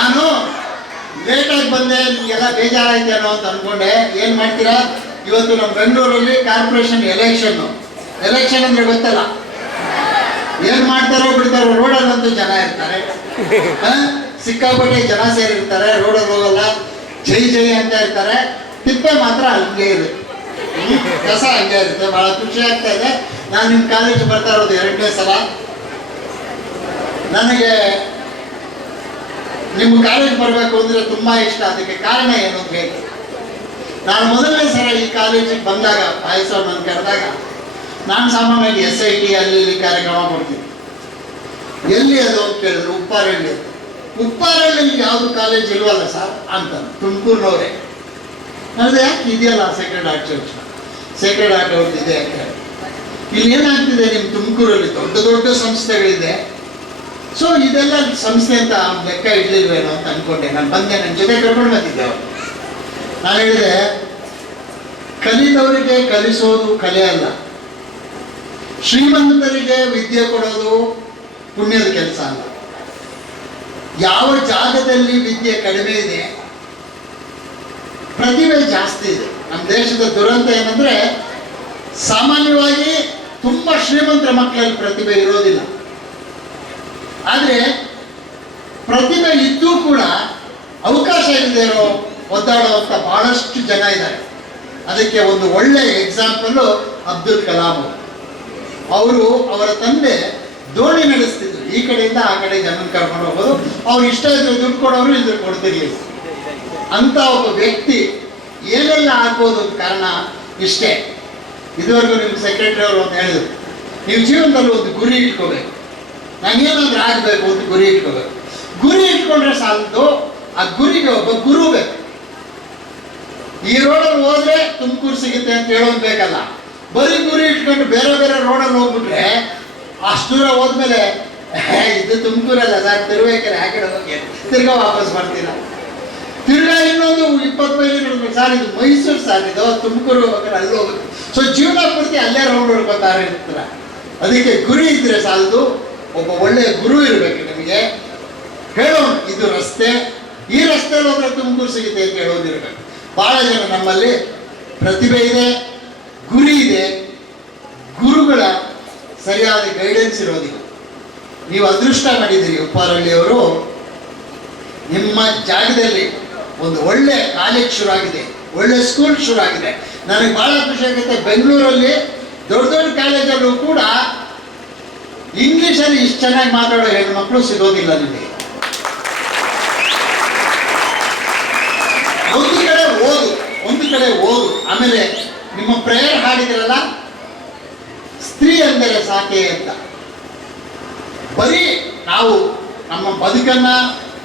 ನಾನು ಲೇಟಾಗಿ ಬಂದೆ, ನಿಮಗೆಲ್ಲ ಬೇಜಾರಾಯ್ತೇನೋ ಅಂತ ಅನ್ಕೊಂಡೆ. ಏನು ಮಾಡ್ತೀರಾ, ಇವತ್ತು ನಮ್ಮ ಬೆಂಗಳೂರಲ್ಲಿ ಕಾರ್ಪೊರೇಷನ್ ಎಲೆಕ್ಷನ್ ಅಂದರೆ ಗೊತ್ತಲ್ಲ, ಏನು ಮಾಡ್ತಾರೋ ಬಿಡ್ತಾರೋ. ರೋಡಲ್ಲಂತೂ ಜನ ಇರ್ತಾರೆ, ಸಿಕ್ಕಾಪಟ್ಟೆ ಜನ ಸೇರಿರ್ತಾರೆ, ರೋಡಲ್ಲಿ ಹೋಗಲ್ಲ, ಜೈ ಜೈ ಅಂತ ಇರ್ತಾರೆ. ತಿಪ್ಪೆ ಮಾತ್ರ ಹಂಗೆ ಇರುತ್ತೆ, ಕಸ ಹಂಗೆ ಇರುತ್ತೆ. ಭಾಳ ಖುಷಿ ಆಗ್ತಾ ಇದೆ. ನಾನು ನಿಮ್ಮ ಕಾಲೇಜ್ ಬರ್ತಾ ಇರೋದು 2ನೇ ಸಲ. ನನಗೆ ನಿಮ್ಮ ಕಾಲೇಜ್ ಬರಬೇಕು ಅಂದರೆ ತುಂಬ ಇಷ್ಟ. ಅದಕ್ಕೆ ಕಾರಣ ಏನು ಅಂತ ಹೇಳಿ, ನಾನು ಮೊದಲನೇ ಸಲ ಈ ಕಾಲೇಜಿಗೆ ಬಂದಾಗ ಪಾಯಸ ನನ್ನ ಕರೆದಾಗ ನಾನು ಸಾಮಾನ್ಯವಾಗಿ SIT ಅಲ್ಲಿ ಇಲ್ಲಿ ಕಾರ್ಯಕ್ರಮ ಕೊಡ್ತೀನಿ. ಎಲ್ಲಿ ಅದು ಅಂತ ಕೇಳಿದ್ರು, ಉಪ್ಪಾರಳ್ಳಿ. ಉಪ್ಪಾರಳ್ಳಿಯಲ್ಲಿ ಯಾವುದು ಕಾಲೇಜ್ ಇಲ್ವಲ್ಲ ಸರ್ ಅಂತ ತುಮಕೂರಿನವರೇ. ಅದೇ ಯಾಕೆ ಇದೆಯಲ್ಲ Sacred heart church, Sacred heart ಅವ್ರದ್ದು ಇದೆ ಅಂತ ಹೇಳಿ. ಇಲ್ಲಿ ಏನಾಗ್ತಿದೆ, ನಿಮ್ಮ ತುಮಕೂರಲ್ಲಿ ದೊಡ್ಡ ದೊಡ್ಡ ಸಂಸ್ಥೆಗಳಿದೆ. ಸೊ ಇದೆಲ್ಲ ಸಂಸ್ಥೆ ಅಂತ ಲೆಕ್ಕ ಇಡ್ಲಿಲ್ವೇನೋ ಅಂತ ಅನ್ಕೊಂಡೆ. ನಾನು ಬಂದೆ, ನನ್ನ ಜೊತೆ ಕರ್ಕೊಂಡು ಬಂದಿದ್ದೆ ಅವರು. ನಾನು ಹೇಳಿದೆ, ಕಲಿತವರಿಗೆ ಕಲಿಸೋದು ಕಲೆ ಅಲ್ಲ, ಶ್ರೀಮಂತರಿಗೆ ವಿದ್ಯೆ ಕೊಡೋದು ಪುಣ್ಯದ ಕೆಲಸ ಅಲ್ಲ. ಯಾವ ಜಾಗದಲ್ಲಿ ವಿದ್ಯೆ ಕಡಿಮೆ ಇದೆ, ಪ್ರತಿಭೆ ಜಾಸ್ತಿ ಇದೆ. ನಮ್ಮ ದೇಶದ ದುರಂತ ಏನಂದ್ರೆ, ಸಾಮಾನ್ಯವಾಗಿ ತುಂಬ ಶ್ರೀಮಂತರ ಮಕ್ಕಳಲ್ಲಿ ಪ್ರತಿಭೆ ಇರೋದಿಲ್ಲ. ಆದರೆ ಪ್ರತಿಭೆ ಇದ್ದೂ ಕೂಡ ಅವಕಾಶ ಇಲ್ಲದೆ ಇರೋ ಒದ್ದಾಡುವಂಥ ಬಹಳಷ್ಟು ಜನ ಇದ್ದಾರೆ. ಅದಕ್ಕೆ ಒಂದು ಒಳ್ಳೆಯ ಎಕ್ಸಾಂಪಲ್ಲು ಅಬ್ದುಲ್ ಕಲಾಂ ಅವರು. ಅವರ ತಂದೆ ದೋಣಿ ನಡೆಸ್ತಿದ್ರು, ಈ ಕಡೆಯಿಂದ ಆ ಕಡೆ ಜನ ಕರ್ಕೊಂಡು ಹೋಗೋದು. ಅವ್ರು ಇಷ್ಟ ಇದ್ರು ದುಡ್ಡು ಕೊಡೋರು, ಇದ್ರು ಕೊಡ್ತಿರ್ಲಿಲ್ಲ. ಅಂತ ಒಬ್ಬ ವ್ಯಕ್ತಿ ಏನೆಲ್ಲ ಆಗ್ಬೋದು ಕಾರಣ ಇಷ್ಟೇ. ಇದುವರೆಗೂ ನಿಮ್ಮ ಸೆಕ್ರೆಟರಿ ಅವರು ಅಂತ ಹೇಳಿದ್ರು, ನೀವು ಜೀವನದಲ್ಲಿ ಒಂದು ಗುರಿ ಇಟ್ಕೋಬೇಕು, ನಾನೇನಾದ್ರೂ ಆಗಬೇಕು ಅಂತ ಗುರಿ ಇಟ್ಕೋಬೇಕು. ಗುರಿ ಇಟ್ಕೊಂಡ್ರೆ ಸಾಲದು, ಆ ಗುರಿಗೆ ಒಬ್ಬ ಗುರು ಬೇಕು. ಈ ರೋಡಲ್ಲಿ ಹೋದ್ರೆ ತುಮಕೂರು ಸಿಗುತ್ತೆ ಅಂತ ಹೇಳೋದು ಬೇಕಲ್ಲ. ಬರೀ ಗುರಿ ಇಟ್ಕೊಂಡು ಬೇರೆ ಬೇರೆ ರೋಡಲ್ಲಿ ಹೋಗ್ಬಿಟ್ರೆ ಅಷ್ಟು ದೂರ ಹೋದ್ಮೇಲೆ ಇದು ತುಮಕೂರಲ್ಲ ಸರ್, ತಿರುವೇಕೆರೆ ಆ ಕಡೆ ಹೋಗಿ ತಿರ್ಗಾ ವಾಪಸ್ ಬರ್ತೀರಾ. ತಿರ್ಗಾ ಇನ್ನೊಂದು 20 ಮೈಲಿ ನೋಡ್ಬೇಕು ಸರ್, ಇದು ಮೈಸೂರು ಸರ್, ಇದು ತುಮಕೂರು ಹೋಗ್ಬೇಕಾದ್ರೆ ಅಲ್ಲಿ ಹೋಗುತ್ತೆ. ಸೊ ಜೀವನ ಪೂರ್ತಿ ಅಲ್ಲೇ ರೌಂಡ್ ಹೊಡ್ಕೊತಾರೆ ಇರ್ತೀರ. ಅದಕ್ಕೆ ಗುರಿ ಇದ್ರೆ ಸಾಲದು, ಒಬ್ಬ ಒಳ್ಳೆಯ ಗುರು ಇರಬೇಕು ನಿಮಗೆ. ಹೇಳೋನು ಇದು ರಸ್ತೆ, ಈ ರಸ್ತೆಯಲ್ಲಿ ಹೋದ್ರೆ ತುಮಕೂರು ಸಿಗುತ್ತೆ ಅಂತ ಹೇಳೋದಿರ್ಬೇಕು. ಭಾಳ ಜನ ನಮ್ಮಲ್ಲಿ ಪ್ರತಿಭೆ ಇದೆ, ಗುರಿ ಇದೆ, ಗುರುಗಳ ಸರಿಯಾದ ಗೈಡೆನ್ಸ್ ಇರೋದಿಲ್ಲ. ನೀವು ಅದೃಷ್ಟ ಮಾಡಿದ್ದೀರಿ, ಉಪ್ಪಾರಳ್ಳಿಯವರು. ನಿಮ್ಮ ಜಾಗದಲ್ಲಿ ಒಂದು ಒಳ್ಳೆ ಕಾಲೇಜ್ ಶುರು ಆಗಿದೆ, ಒಳ್ಳೆ ಸ್ಕೂಲ್ ಶುರು ಆಗಿದೆ. ನನಗೆ ಭಾಳ ಖುಷಿ ಆಗುತ್ತೆ. ಬೆಂಗಳೂರಲ್ಲಿ ದೊಡ್ಡ ದೊಡ್ಡ ಕಾಲೇಜಲ್ಲೂ ಕೂಡ ಇಂಗ್ಲೀಷಲ್ಲಿ ಇಷ್ಟು ಚೆನ್ನಾಗಿ ಮಾತಾಡೋ ಹೆಣ್ಮಕ್ಳು ಸಿಗೋದಿಲ್ಲ ನಿಮಗೆ. ಒಂದು ಕಡೆ ಓದು. ಆಮೇಲೆ ನಿಮ್ಮ ಪ್ರೇಯರ್ ಹಾಡಿದ್ರಲ್ಲ, ಸ್ತ್ರೀ ಅಂದರೆ ಸಾಕೆ ಅಂತ. ಬರೀ ನಾವು ನಮ್ಮ ಬದುಕನ್ನ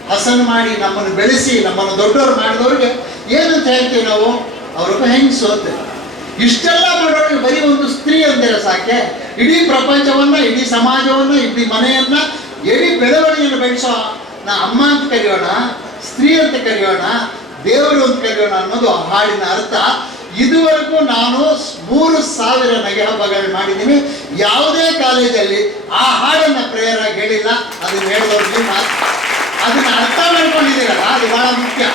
ಹಸನು ಮಾಡಿ ನಮ್ಮನ್ನು ಬೆಳೆಸಿ ನಮ್ಮನ್ನು ದೊಡ್ಡವರು ಮಾಡಿದವ್ರಿಗೆ ಏನಂತ ಹೇಳ್ತೀವಿ ನಾವು, ಅವ್ರಿಗೂ ಹೆಂಗಸು ಅಂತ. ಇಷ್ಟೆಲ್ಲ ಮಾಡೋರಿಗೆ ಬರೀ ಒಂದು ಸ್ತ್ರೀ ಅಂದರೆ ಸಾಕೆ. ಇಡೀ ಪ್ರಪಂಚವನ್ನ, ಇಡೀ ಸಮಾಜವನ್ನ, ಇಡೀ ಮನೆಯನ್ನ, ಇಡೀ ಬೆಳವಣಿಗೆಯನ್ನು ಬೆಳೆಸೋ ನಾ ಅಮ್ಮ ಅಂತ ಕರೆಯೋಣ, ಸ್ತ್ರೀ ಅಂತ ಕರೆಯೋಣ, ದೇವರು ಅಂತ ಕರೆಯೋಣ ಅನ್ನೋದು ಆ ಹಾಡಿನ ಅರ್ಥ. ಇದುವರೆಗೂ ನಾನು 3000 ನಗೆ ಹಬ್ಬಗಳು ಮಾಡಿದ್ದೀನಿ. ಯಾವುದೇ ಕಾಲೇಜಲ್ಲಿ ಆ ಹಾಡನ್ನ ಪ್ರೇಯರ್ ಆಗಿ ಹೇಳಿಲ್ಲ. ಅದನ್ನ ಹೇಳಿದವ್ರಿಗೆ ಅದನ್ನ ಅರ್ಥ ಮಾಡ್ಕೊಂಡಿದ್ದೀರಲ್ಲ, ಅದು ಬಹಳ ಮುಖ್ಯ.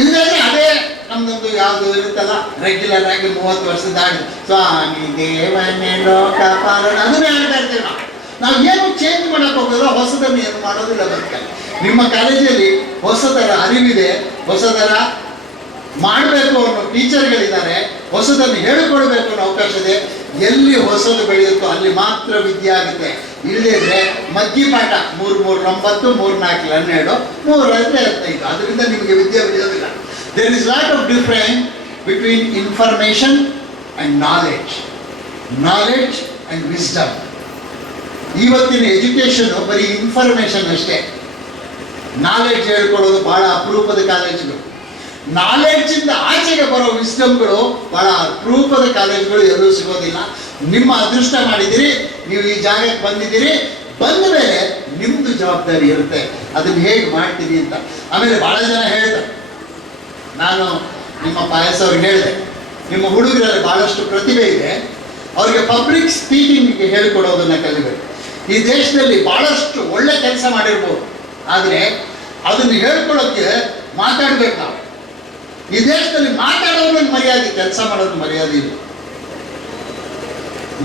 ಇಲ್ಲದ್ರೆ ಅದೇ ನಮ್ದೊಂದು ಯಾವುದು ಇರುತ್ತಲ್ಲ, ರೆಗ್ಯುಲರ್ ಆಗಿ 30 ವರ್ಷದ ಹಾಡು, ಸ್ವಾಮಿ ದೇವನೇ ಲೋಕ ಪಾಲನ, ಅದನ್ನೇ ಹೇಳ್ತಾ ಇರ್ತೀವಿ ನಾವು. ಏನು ಚೇಂಜ್ ಮಾಡಕ್ ಹೋಗೋದಿಲ್ಲ, ಹೊಸದನ್ನು ಏನು ಮಾಡೋದಿಲ್ಲ ಬದುಕಲ್ಲಿ. ನಿಮ್ಮ ಕಾಲೇಜಲ್ಲಿ ಹೊಸದರ ಅರಿವಿದೆ, ಹೊಸದರ ಮಾಡಬೇಕು ಅನ್ನೋ ಟೀಚರ್ಗಳಿದ್ದಾರೆ, ಹೊಸದನ್ನು ಹೇಳಿಕೊಡ್ಬೇಕು ಅನ್ನೋ ಅವಕಾಶ ಇದೆ. ಎಲ್ಲಿ ಹೊಸದು ಬೆಳೆಯುತ್ತೋ ಅಲ್ಲಿ ಮಾತ್ರ ವಿದ್ಯೆ ಆಗುತ್ತೆ. ಇಲ್ಲದಿದ್ರೆ ಮಗ್ಗಿಪಾಠ 3 3 9 3 4 12 3 5 15, ಅದರಿಂದ ನಿಮಗೆ ವಿದ್ಯೆ ಬೆಳೆಯೋದಿಲ್ಲ. There is lot of difference between information and knowledge and wisdom. ಇವತ್ತಿನ ಎಜುಕೇಶನ್ ಬರೀ ಇನ್ಫಾರ್ಮೇಶನ್ ಅಷ್ಟೇ. ನಾಲೆಡ್ಜ್ ಹೇಳ್ಕೊಳ್ಳೋದು ಬಹಳ ಅಪರೂಪದ ಕಾಲೇಜುಗಳು. ನಾಲೆಡ್ಜಿಂದ ಆಚೆಗೆ ಬರೋ ವಿಸ್ಡಮ್ಗಳು ಬಹಳ ಅಪರೂಪದ ಕಾಲೇಜುಗಳು ಎಲ್ಲೂ ಸಿಗೋದಿಲ್ಲ. ನಿಮ್ಮ ಅದೃಷ್ಟ ಮಾಡಿದ್ದೀರಿ, ನೀವು ಈ ಜಾಗಕ್ಕೆ ಬಂದಿದ್ದೀರಿ. ಬಂದ ಮೇಲೆ ನಿಮ್ಮದು ಜವಾಬ್ದಾರಿ ಇರುತ್ತೆ, ಅದನ್ನು ಹೇಗೆ ಮಾಡ್ತೀನಿ ಅಂತ. ಆಮೇಲೆ ಬಹಳ ಜನ ಹೇಳ್ತಾರೆ, ನಾನು ನಿಮ್ಮ ಪಾಯಸ ಅವ್ರಿಗೆ ಹೇಳಿದೆ, ನಿಮ್ಮ ಹುಡುಗರಲ್ಲಿ ಬಹಳಷ್ಟು ಪ್ರತಿಭೆ ಇದೆ, ಅವ್ರಿಗೆ ಪಬ್ಲಿಕ್ ಸ್ಪೀಕಿಂಗ್ಗೆ ಹೇಳಿಕೊಡೋದನ್ನು ಕಲಿಬೇಕು. ಈ ದೇಶದಲ್ಲಿ ಬಹಳಷ್ಟು ಒಳ್ಳೆ ಕೆಲಸ ಮಾಡಿರ್ಬೋದು, ಆದರೆ ಅದನ್ನು ಹೇಳ್ಕೊಳ್ಳೋಕ್ಕೆ ಮಾತಾಡ್ಬೇಕು ನಾವು. ಈ ದೇಶದಲ್ಲಿ ಮಾತಾಡೋದ್ರಲ್ಲಿ ಮರ್ಯಾದೆ, ಕೆಲಸ ಮಾಡೋದು ಮರ್ಯಾದೆ ಇಲ್ಲ.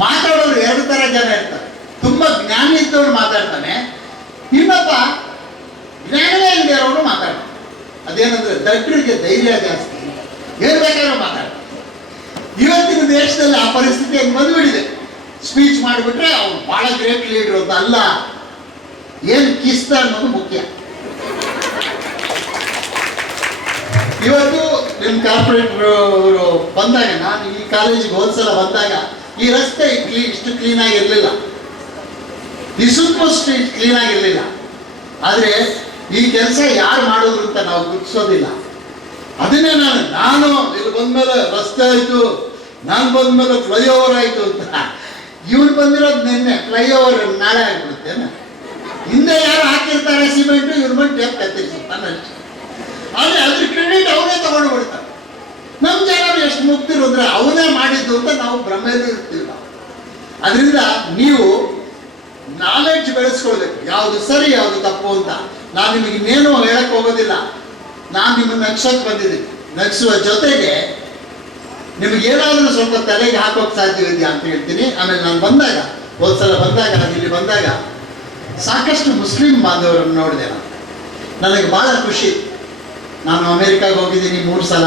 ಮಾತಾಡೋರು ಎರಡು ತರ ಜನ ಇರ್ತಾರೆ. ತುಂಬಾ ಜ್ಞಾನ ಇದ್ದವ್ರು ಮಾತಾಡ್ತಾನೆ, ಇನ್ನೊಬ್ಬ ಜ್ಞಾನವೇ ಇಲ್ಲದೆ ಇರೋರು ಮಾತಾಡ್ತಾನೆ. ಅದೇನಂದ್ರೆ ದಡ್ಡರಿಗೆ ಧೈರ್ಯ ಜಾಸ್ತಿ, ಏನ್ ಬೇಕಾದ್ರೂ ಮಾತಾಡ್ತಾರೆ. ಇವತ್ತಿನ ದೇಶದಲ್ಲಿ ಆ ಪರಿಸ್ಥಿತಿ ಹೆಂಗ್ ಬಂದ್ಬಿಟ್ಟಿದೆ. ಸ್ಪೀಚ್ ಮಾಡಿಬಿಟ್ರೆ ಅವ್ರು ಬಹಳ ಗ್ರೇಟ್ ಲೀಡರ್ ಅಂತ ಅಲ್ಲ, ಏನು ಕಿಸ್ತ ಅನ್ನೋದು ಮುಖ್ಯ. ಇವತ್ತು ನಿಮ್ಮ ಕಾರ್ಪೊರೇಟರ್ ಅವರು ಬಂದಾಗ, ನಾನು ಈ ಕಾಲೇಜಿಗೆ ಹೋದ್ಸಲ ಬಂದಾಗ ಈ ರಸ್ತೆ ಇಷ್ಟು ಕ್ಲೀನ್ ಆಗಿರ್ಲಿಲ್ಲ, ಈ ಸುತ್ತಮುತ್ತ ಕ್ಲೀನ್ ಆಗಿರ್ಲಿಲ್ಲ. ಆದ್ರೆ ಈ ಕೆಲಸ ಯಾರು ಮಾಡಿದ್ರು ಅಂತ ನಾವು ಗುರುತಿಸೋದಿಲ್ಲ. ಅದನ್ನೇ ನಾನು ಇಲ್ಲಿ ಬಂದ್ಮೇಲೆ ರಸ್ತೆ ಆಯ್ತು, ನಾನು ಬಂದ್ಮೇಲೆ ಫ್ಲೈಓವರ್ ಆಯ್ತು ಅಂತ. ಇವ್ರು ಬಂದಿರೋದು ನಿನ್ನೆ, ಫ್ಲೈಓವರ್ ನಾಳೆ ಆಗ್ಬಿಡುತ್ತೇನೆ. ಹಿಂದೆ ಯಾರು ಹಾಕಿರ್ತಾರೆ ಸಿಮೆಂಟ್, ಇವ್ರ ಬಂದು ಟೇಪ್ ಕತ್ತರಿಸುತ್ತಾನೆ ಅಷ್ಟೇ. ಆದ್ರೆ ಅದ್ರ ಕ್ರೆಡಿಟ್ ಅವನೇ ತಗೊಂಡು ಬಿಡ್ತಾರೆ. ನಮ್ಮ ಜನ ಎಷ್ಟು ಮುಗ್ತಿರು ಅಂದ್ರೆ ಅವನೇ ಮಾಡಿದ್ದು ಅಂತ ನಾವು ಭ್ರಮೆಯಲ್ಲಿ ಇರ್ತೀವಿ ನಾವು. ಅದರಿಂದ ನೀವು ನಾಲೆಡ್ಜ್ ಬೆಳೆಸ್ಕೊಳ್ಬೇಕು, ಯಾವುದು ಸರಿ ಯಾವುದು ತಪ್ಪು ಅಂತ. ನಾನು ನಿಮಗೆ ಇನ್ನೇನು ಹೇಳಕ್ ಹೋಗೋದಿಲ್ಲ. ನಾನು ನಿಮ್ಮನ್ನು ನಗ್ಸೋಕೆ ಬಂದಿದ್ದೀನಿ. ನಗಿಸುವ ಜೊತೆಗೆ ನಿಮಗೇನಾದ್ರೂ ಸ್ವಲ್ಪ ತಲೆಗೆ ಹಾಕೋಕೆ ಸಾಧ್ಯವಿದೆಯಾ ಅಂತ ಹೇಳ್ತೀನಿ. ಆಮೇಲೆ ನಾನು ಬಂದಾಗ, ಹೋದ್ಸಲ ಬಂದಾಗ, ಇಲ್ಲಿ ಬಂದಾಗ ಸಾಕಷ್ಟು ಮುಸ್ಲಿಂ ಬಾಂಧವರನ್ನು ನೋಡಿದೆ. ನನಗೆ ಭಾಳ ಖುಷಿ. ನಾನು ಅಮೇರಿಕಾಗೆ ಹೋಗಿದ್ದೀನಿ 3 ಸಲ,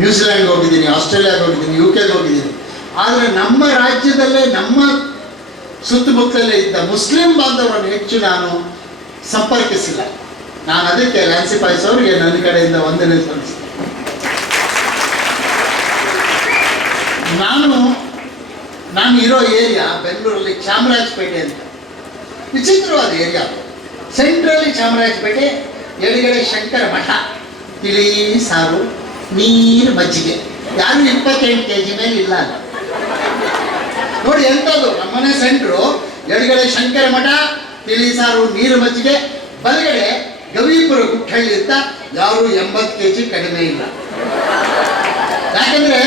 ನ್ಯೂಜಿಲ್ಯಾಂಡ್ಗೆ ಹೋಗಿದ್ದೀನಿ, ಆಸ್ಟ್ರೇಲಿಯಾಗೆ ಹೋಗಿದ್ದೀನಿ, UK ಹೋಗಿದ್ದೀನಿ. ಆದರೆ ನಮ್ಮ ರಾಜ್ಯದಲ್ಲೇ, ನಮ್ಮ ಸುತ್ತಮುತ್ತಲೇ ಇದ್ದ ಮುಸ್ಲಿಂ ಬಾಂಧವರನ್ನು ಹೆಚ್ಚು ನಾನು ಸಂಪರ್ಕಿಸಿಲ್ಲ. ನಾನು ಅದಕ್ಕೆ ಲ್ಯಾನ್ಸಿ ಪಾಯ್ಸ್ ಅವರಿಗೆ ನನ್ನ ಕಡೆಯಿಂದ ವಂದನೆ ಸಲ್ಲಿಸ್ತೀನಿ. ನಾನು ಇರೋ ಏರಿಯಾ ಬೆಂಗಳೂರಲ್ಲಿ ಚಾಮರಾಜಪೇಟೆ ಅಂತ ವಿಚಿತ್ರವಾದ ಏರಿಯಾ. ಸೆಂಟ್ರಲ್ಲಿ ಚಾಮರಾಜಪೇಟೆ, ಎಡಗಡೆ ಶಂಕರ ಮಠ, ತಿಳಿ ಸಾರು, ನೀರು ಮಜ್ಜಿಗೆ. ಯಾರು 28 kg ಮೇಲೆ ಇಲ್ಲ ಅಲ್ಲ ನೋಡಿ. ಎಂಥದ್ದು ನಮ್ಮನೆ ಸೆಂಟ್ರು, ಎಡಗಡೆ ಶಂಕರ ಮಠ, ತಿಳಿ ಸಾರು, ನೀರು ಮಜ್ಜಿಗೆ, ಬಲಗಡೆ ಗವಿಪುರ ಗುಟ್ಟಹಳ್ಳಿ ಅಂತ. ಯಾರು 80 kg ಕಡಿಮೆ ಇಲ್ಲ. ಯಾಕಂದ್ರೆ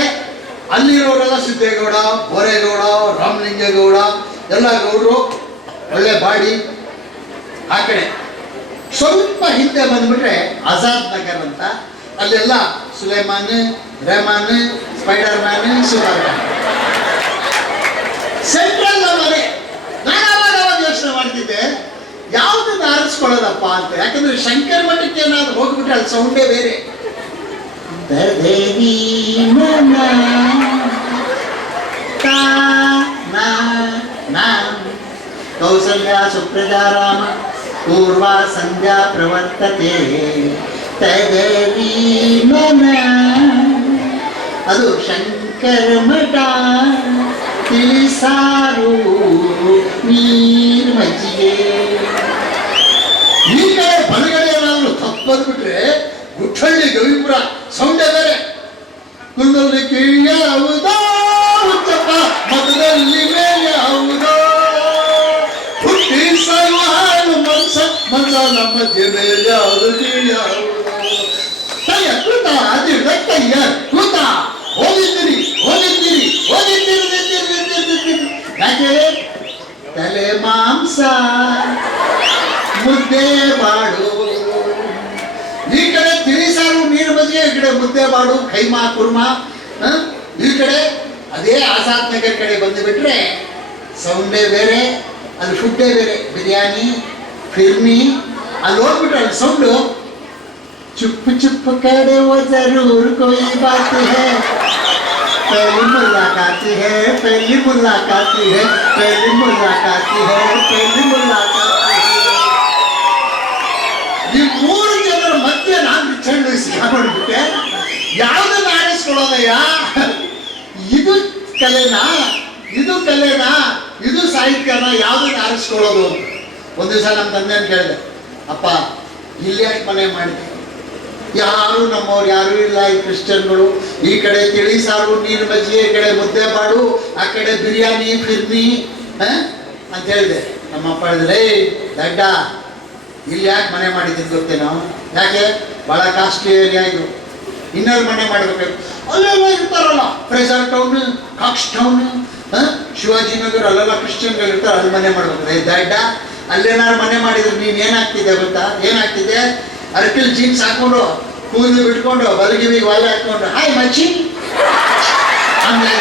ಅಲ್ಲಿರೋರೆಲ್ಲ ಸಿದ್ದೇಗೌಡ, ಬೋರೇಗೌಡ, ರಾಮಲಿಂಗೇಗೌಡ ಎಲ್ಲ ಗೌಡರು, ಒಳ್ಳೆ ಬಾಡಿ. ಆ ಕಡೆ ಸ್ವಲ್ಪ ಹಿಂದೆ ಬಂದ್ಬಿಟ್ರೆ ಆಜಾದ್ ನಗರ್ ಅಂತ, ಅಲ್ಲೆಲ್ಲ Suleman, Rehman, Spider Man, Superman. Central ಮನೆ. ನಾನು ಅವಾಗ ಯೋಚನೆ ಮಾಡ್ತಿದ್ದೆ, ಯಾವುದನ್ನು ಆರಿಸ್ಕೊಳ್ಳೋದಪ್ಪ ಅಂತ. ಯಾಕಂದ್ರೆ ಶಂಕರ ಮಠಕ್ಕೆ ಏನಾದ್ರು ಹೋಗ್ಬಿಟ್ರೆ ಅಲ್ಲಿ ಸೌಂಡೇ ಬೇರೆ. ಕೌಸಲ್ಯ ಸುಪ್ರಜಾ ರಾಮ ಪೂರ್ವ ಸಂಧ್ಯಾ ಪ್ರವರ್ತತೆ ಅದು ಶಂಕರ ಮಠ, ತಿಳಿಸಾರು, ನೀರು ಮಜ್ಜಿಗೆ. ಈ ಕಡೆ ಬಲಗಡೆ ಏನಾದ್ರು ತಪ್ಪಂದ್ಬಿಟ್ರೆ ಗುಟ್ಟಹಳ್ಳಿ ಗವಿಪುರ ಸೌಂಡೇ ಬೇರೆ. ಕುಂದಲ್ಲಿ ಕೀಳ್ಯಾವುದೋ ಹುಚ್ಚಪ್ಪ, ಮತದಲ್ಲಿ ಮೇಲೆ ಯಾವುದೋ ಹುಟ್ಟಿ ಸರ್ವಾನು ಮನ್ಸ ಮಧ್ಯೆ ಮೇಲೆ ಯಾವುದು ಕೀಳ್ಯಾವುದೋ. ಕೈಯ ಕೂತ ಅದಿಡ ಕೈಯ ಕೂತ ಹೋಗಿದ್ದೀರಿ. ಯಾಕೆ ತಲೆ ಮಾಂಸ ಮುದ್ದೆ ಬಾಡು. ಈ ಕಡೆ ತಿಳಿಸಾರು, ನೀರು ಮಜ್ಜಿಗೆ, ಈ ಕಡೆ ಮುದ್ದೆ ಬಾಡು, ಖೈಮಾ ಕುರ್ಮಾ. ಈ ಕಡೆ ಅದೇ ಆಜಾದ್ ನಗರ್ ಕಡೆ ಬಂದು ಬಿಟ್ರೆ ಸೌಂಡೇ ಬೇರೆ, ಅಲ್ಲಿ ಫುಡ್ಡೇ ಬೇರೆ. ಬಿರಿಯಾನಿ, ಫಿರ್ನಿ. ಅಲ್ಲಿ ಹೋಗ್ಬಿಟ್ರೆ ಅಲ್ಲಿ ಸೌಂಡು ಚುಪ್ ಚುಪ್ ಕಡೆ वो जरूर कोई बात है, पहली मुलाकात है, पहली मुलाकात है, पहली मुलाकात है, पहली मुलाकात है. ಈ 3 ಜನರ ಮಧ್ಯೆ ನಾನು ಚೆಂಡು ಸಿಕ್ಕಾಕೊಂಡ್ಬಿಟ್ಟೆ. ಯಾವುದನ್ನು ಆರಿಸ್ಕೊಳ್ಳೋದಯ್ಯ? ಇದು ಕಲೆನಾ, ಇದು ಸಾಹಿತ್ಯನ? ಯಾವುದನ್ನು ಆರಿಸ್ಕೊಳ್ಳೋದು? ಒಂದು ದಿವಸ ನಮ್ಮ ತಂದೆಯನ್ನು ಕೇಳಿದೆ, ಅಪ್ಪ ಇಲ್ಲಿ ಯಾಕೆ ಮನೆ ಮಾಡಿದೆ? ಯಾರು ನಮ್ಮವ್ರು ಯಾರು ಇಲ್ಲ, ಈ ಕ್ರಿಶ್ಚಿಯನ್ಗಳು. ಈ ಕಡೆ ತಿಳಿ ಸಾರು, ನೀರು ಮಜ್ಜಿಗೆ, ಈ ಕಡೆ ಮುದ್ದೆ ಬಾಡು, ಆ ಕಡೆ ಬಿರಿಯಾನಿ, ಫಿರ್ನಿ ಅಂತ ಹೇಳಿದೆ. ನಮ್ಮಪ್ಪ ಹೇಳಿದ್ರೆ, ದಡ್ಡ ಇಲ್ಲಿ ಯಾಕೆ ಮನೆ ಮಾಡಿದ್ದೀನಿ ಗೊತ್ತೇನೋ? ಯಾಕೆ? ಭಾಳ ಕಾಸ್ಟ್ಲಿ ಏರಿಯಾ ಇದು, ಇನ್ನೊಂದು ಮನೆ ಮಾಡಬೇಕು. ಅಲ್ಲೆಲ್ಲ ಇರ್ತಾರಲ್ಲ, Frazer town, Cox town, Shivajinagar ಅಲ್ಲೆಲ್ಲ ಕ್ರಿಶ್ಚಿಯನ್ಗಳು ಇರ್ತಾರೆ, ಅಲ್ಲಿ ಮನೆ ಮಾಡ್ಬೇಕು. ದಡ್ಡ, ಅಲ್ಲೇನಾದ್ರು ಮನೆ ಮಾಡಿದ್ರೆ ನೀನ್ ಏನಾಗ್ತಿದೆ ಗೊತ್ತಾ? ಏನಾಗ್ತಿದೆ? ಅರ್ಕಿಲ್ ಜೀನ್ಸ್ ಹಾಕೊಂಡು ಕೂದಲು ಬಿಟ್ಕೊಂಡು ಬಲಗಿವಿಗೆ ಒಲೆ ಹಾಕೊಂಡು ಹಾಯ್ ಮಚ್ಚಿ ಆಮೇಲೆ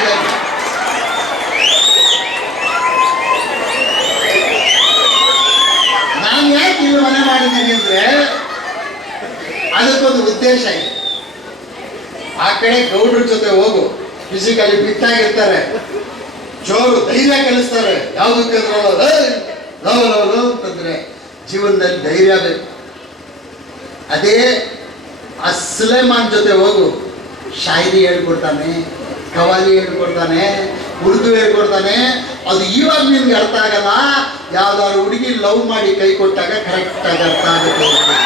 ನಾನು ಯಾಕೆ ಇಲ್ಲಿ ಮನೆ ಮಾಡಿದ್ದೀನಿ ಅಂದ್ರೆ ಅದಕ್ಕೊಂದು ಉದ್ದೇಶ ಇದೆ. ಆ ಕಡೆ ಗೌಡ್ರ ಜೊತೆ ಹೋಗು, ಫಿಸಿಕಲಿ ಬಿಟ್ಟಾಗಿರ್ತಾರೆ, ಜೋರು ಧೈರ್ಯ ಕಲಿಸ್ತಾರೆ, ಯಾವುದಕ್ಕೆ ಅಂತಂದ್ರೆ ಜೀವನದಲ್ಲಿ ಧೈರ್ಯ ಬೇಕು. ಅದೇ ಆ ಸುಲೇಮಾನ್ ಜೊತೆ ಹೋಗು, ಶಾಯರಿ ಹೇಳ್ಕೊಡ್ತಾನೆ, ಕವಾಲಿ ಹೇಳ್ಕೊಡ್ತಾನೆ, ಉರ್ದು ಹೇಳ್ಕೊಡ್ತಾನೆ. ಅದು ಇವಾಗ ನಿಮ್ಗೆ ಅರ್ಥ ಆಗಲ್ಲ, ಯಾವ್ದಾದ್ರು ಹುಡುಗಿ ಲವ್ ಮಾಡಿ ಕೈ ಕೊಟ್ಟಾಗ ಕರೆಕ್ಟ್ ಆಗಿ ಅರ್ಥ ಆಗುತ್ತೆ.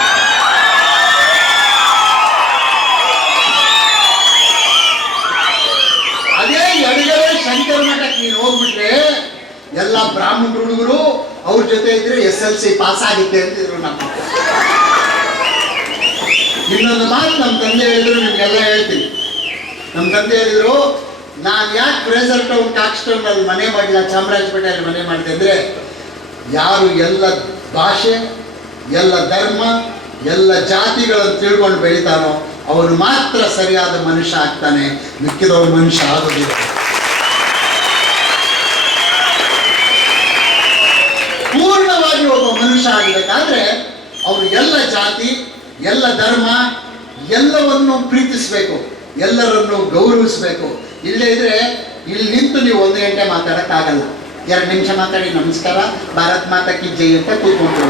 ಅದೇ ಎಡಗಡೆ ಶಂಕರ ಮಠಕ್ಕೆ ನೀನು ಹೋಗ್ಬಿಟ್ರೆ ಎಲ್ಲ ಬ್ರಾಹ್ಮಣ ಹುಡುಗರು ಅವ್ರ ಜೊತೆ ಇದ್ರೆ SLC ಪಾಸ್ ಆಗುತ್ತೆ ಅಂತಿದ್ರು ನಮ್ಮ. ಇನ್ನೊಂದು ಮಾತು ನಮ್ಮ ತಂದೆ ಹೇಳಿದ್ರು, ನಿಮ್ಗೆಲ್ಲ ಹೇಳ್ತೀನಿ. ನಮ್ಮ ತಂದೆ ಹೇಳಿದ್ರು, ನಾನು ಯಾಕೆ ಫ್ರೇಸರ್ ಟೌನ್ ಕಾಕ್ಸ್ಟೌನ್ ಅಲ್ಲಿ ಮನೆ ಮಾಡಿಲ್ಲ, ಚಾಮರಾಜಪೇಟೆಯಲ್ಲಿ ಮನೆ ಮಾಡಿದೆ ಅಂದ್ರೆ, ಯಾರು ಎಲ್ಲ ಭಾಷೆ, ಎಲ್ಲ ಧರ್ಮ, ಎಲ್ಲ ಜಾತಿಗಳನ್ನು ತಿಳ್ಕೊಂಡು ಬೆಳಿತಾನೋ ಅವನು ಮಾತ್ರ ಸರಿಯಾದ ಮನುಷ್ಯ ಆಗ್ತಾನೆ, ಮಿಕ್ಕಿದವನು ಮನುಷ್ಯ ಆಗೋದಿಲ್ಲ. ಪೂರ್ಣವಾಗಿ ಒಬ್ಬ ಮನುಷ್ಯ ಆಗಬೇಕಾದ್ರೆ ಅವನು ಎಲ್ಲ ಜಾತಿ, ಎಲ್ಲ ಧರ್ಮ, ಎಲ್ಲವನ್ನು ಪ್ರೀತಿಸಬೇಕು, ಎಲ್ಲರನ್ನು ಗೌರವಿಸಬೇಕು. ಇಲ್ಲೇ ಇದ್ರೆ ಇಲ್ಲಿ ನಿಂತು ನೀವು 1 ಗಂಟೆ ಮಾತಾಡಕ್ಕಾಗಲ್ಲ. 2 ನಿಮಿಷ ಮಾತಾಡಿ ನಮಸ್ಕಾರ, ಭಾರತ್ ಮಾತಾ ಕಿ ಜೈ ಅಂತ ಕೂತ್ಕೊಂಡು.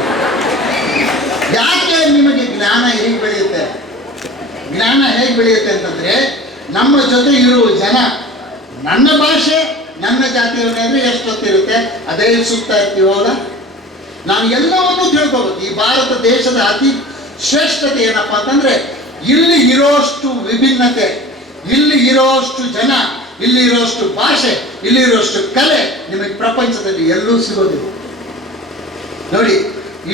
ಯಾಕೆ ನಿಮಗೆ ಜ್ಞಾನ ಹೇಗೆ ಬೆಳೆಯುತ್ತೆ? ಜ್ಞಾನ ಹೇಗೆ ಬೆಳೆಯುತ್ತೆ ಅಂತಂದ್ರೆ, ನಮ್ಮ ಜೊತೆ ಇರುವ ಜನ, ನನ್ನ ಭಾಷೆ, ನನ್ನ ಜಾತಿಯವನಾದ್ರೆ ಎಷ್ಟೊತ್ತಿರುತ್ತೆ, ಅದೇ ಸುತ್ತಾ ಇರ್ತೀವಲ್ಲ. ನಾನು ಎಲ್ಲವನ್ನೂ ತಿಳ್ಕೋಬೇಕು. ಈ ಭಾರತ ದೇಶದ ಅತಿ ಶ್ರೇಷ್ಠತೆ ಏನಪ್ಪ ಅಂತಂದ್ರೆ, ಇಲ್ಲಿ ಇರೋಷ್ಟು ವಿಭಿನ್ನತೆ, ಇಲ್ಲಿ ಇರೋಷ್ಟು ಜನ, ಇಲ್ಲಿ ಇರೋಷ್ಟು ಭಾಷೆ, ಇಲ್ಲಿ ಇರೋಷ್ಟು ಕಲೆ ನಿಮಗೆ ಪ್ರಪಂಚದಲ್ಲಿ ಎಲ್ಲೂ ಸಿಗೋದಿಲ್ಲ. ನೋಡಿ,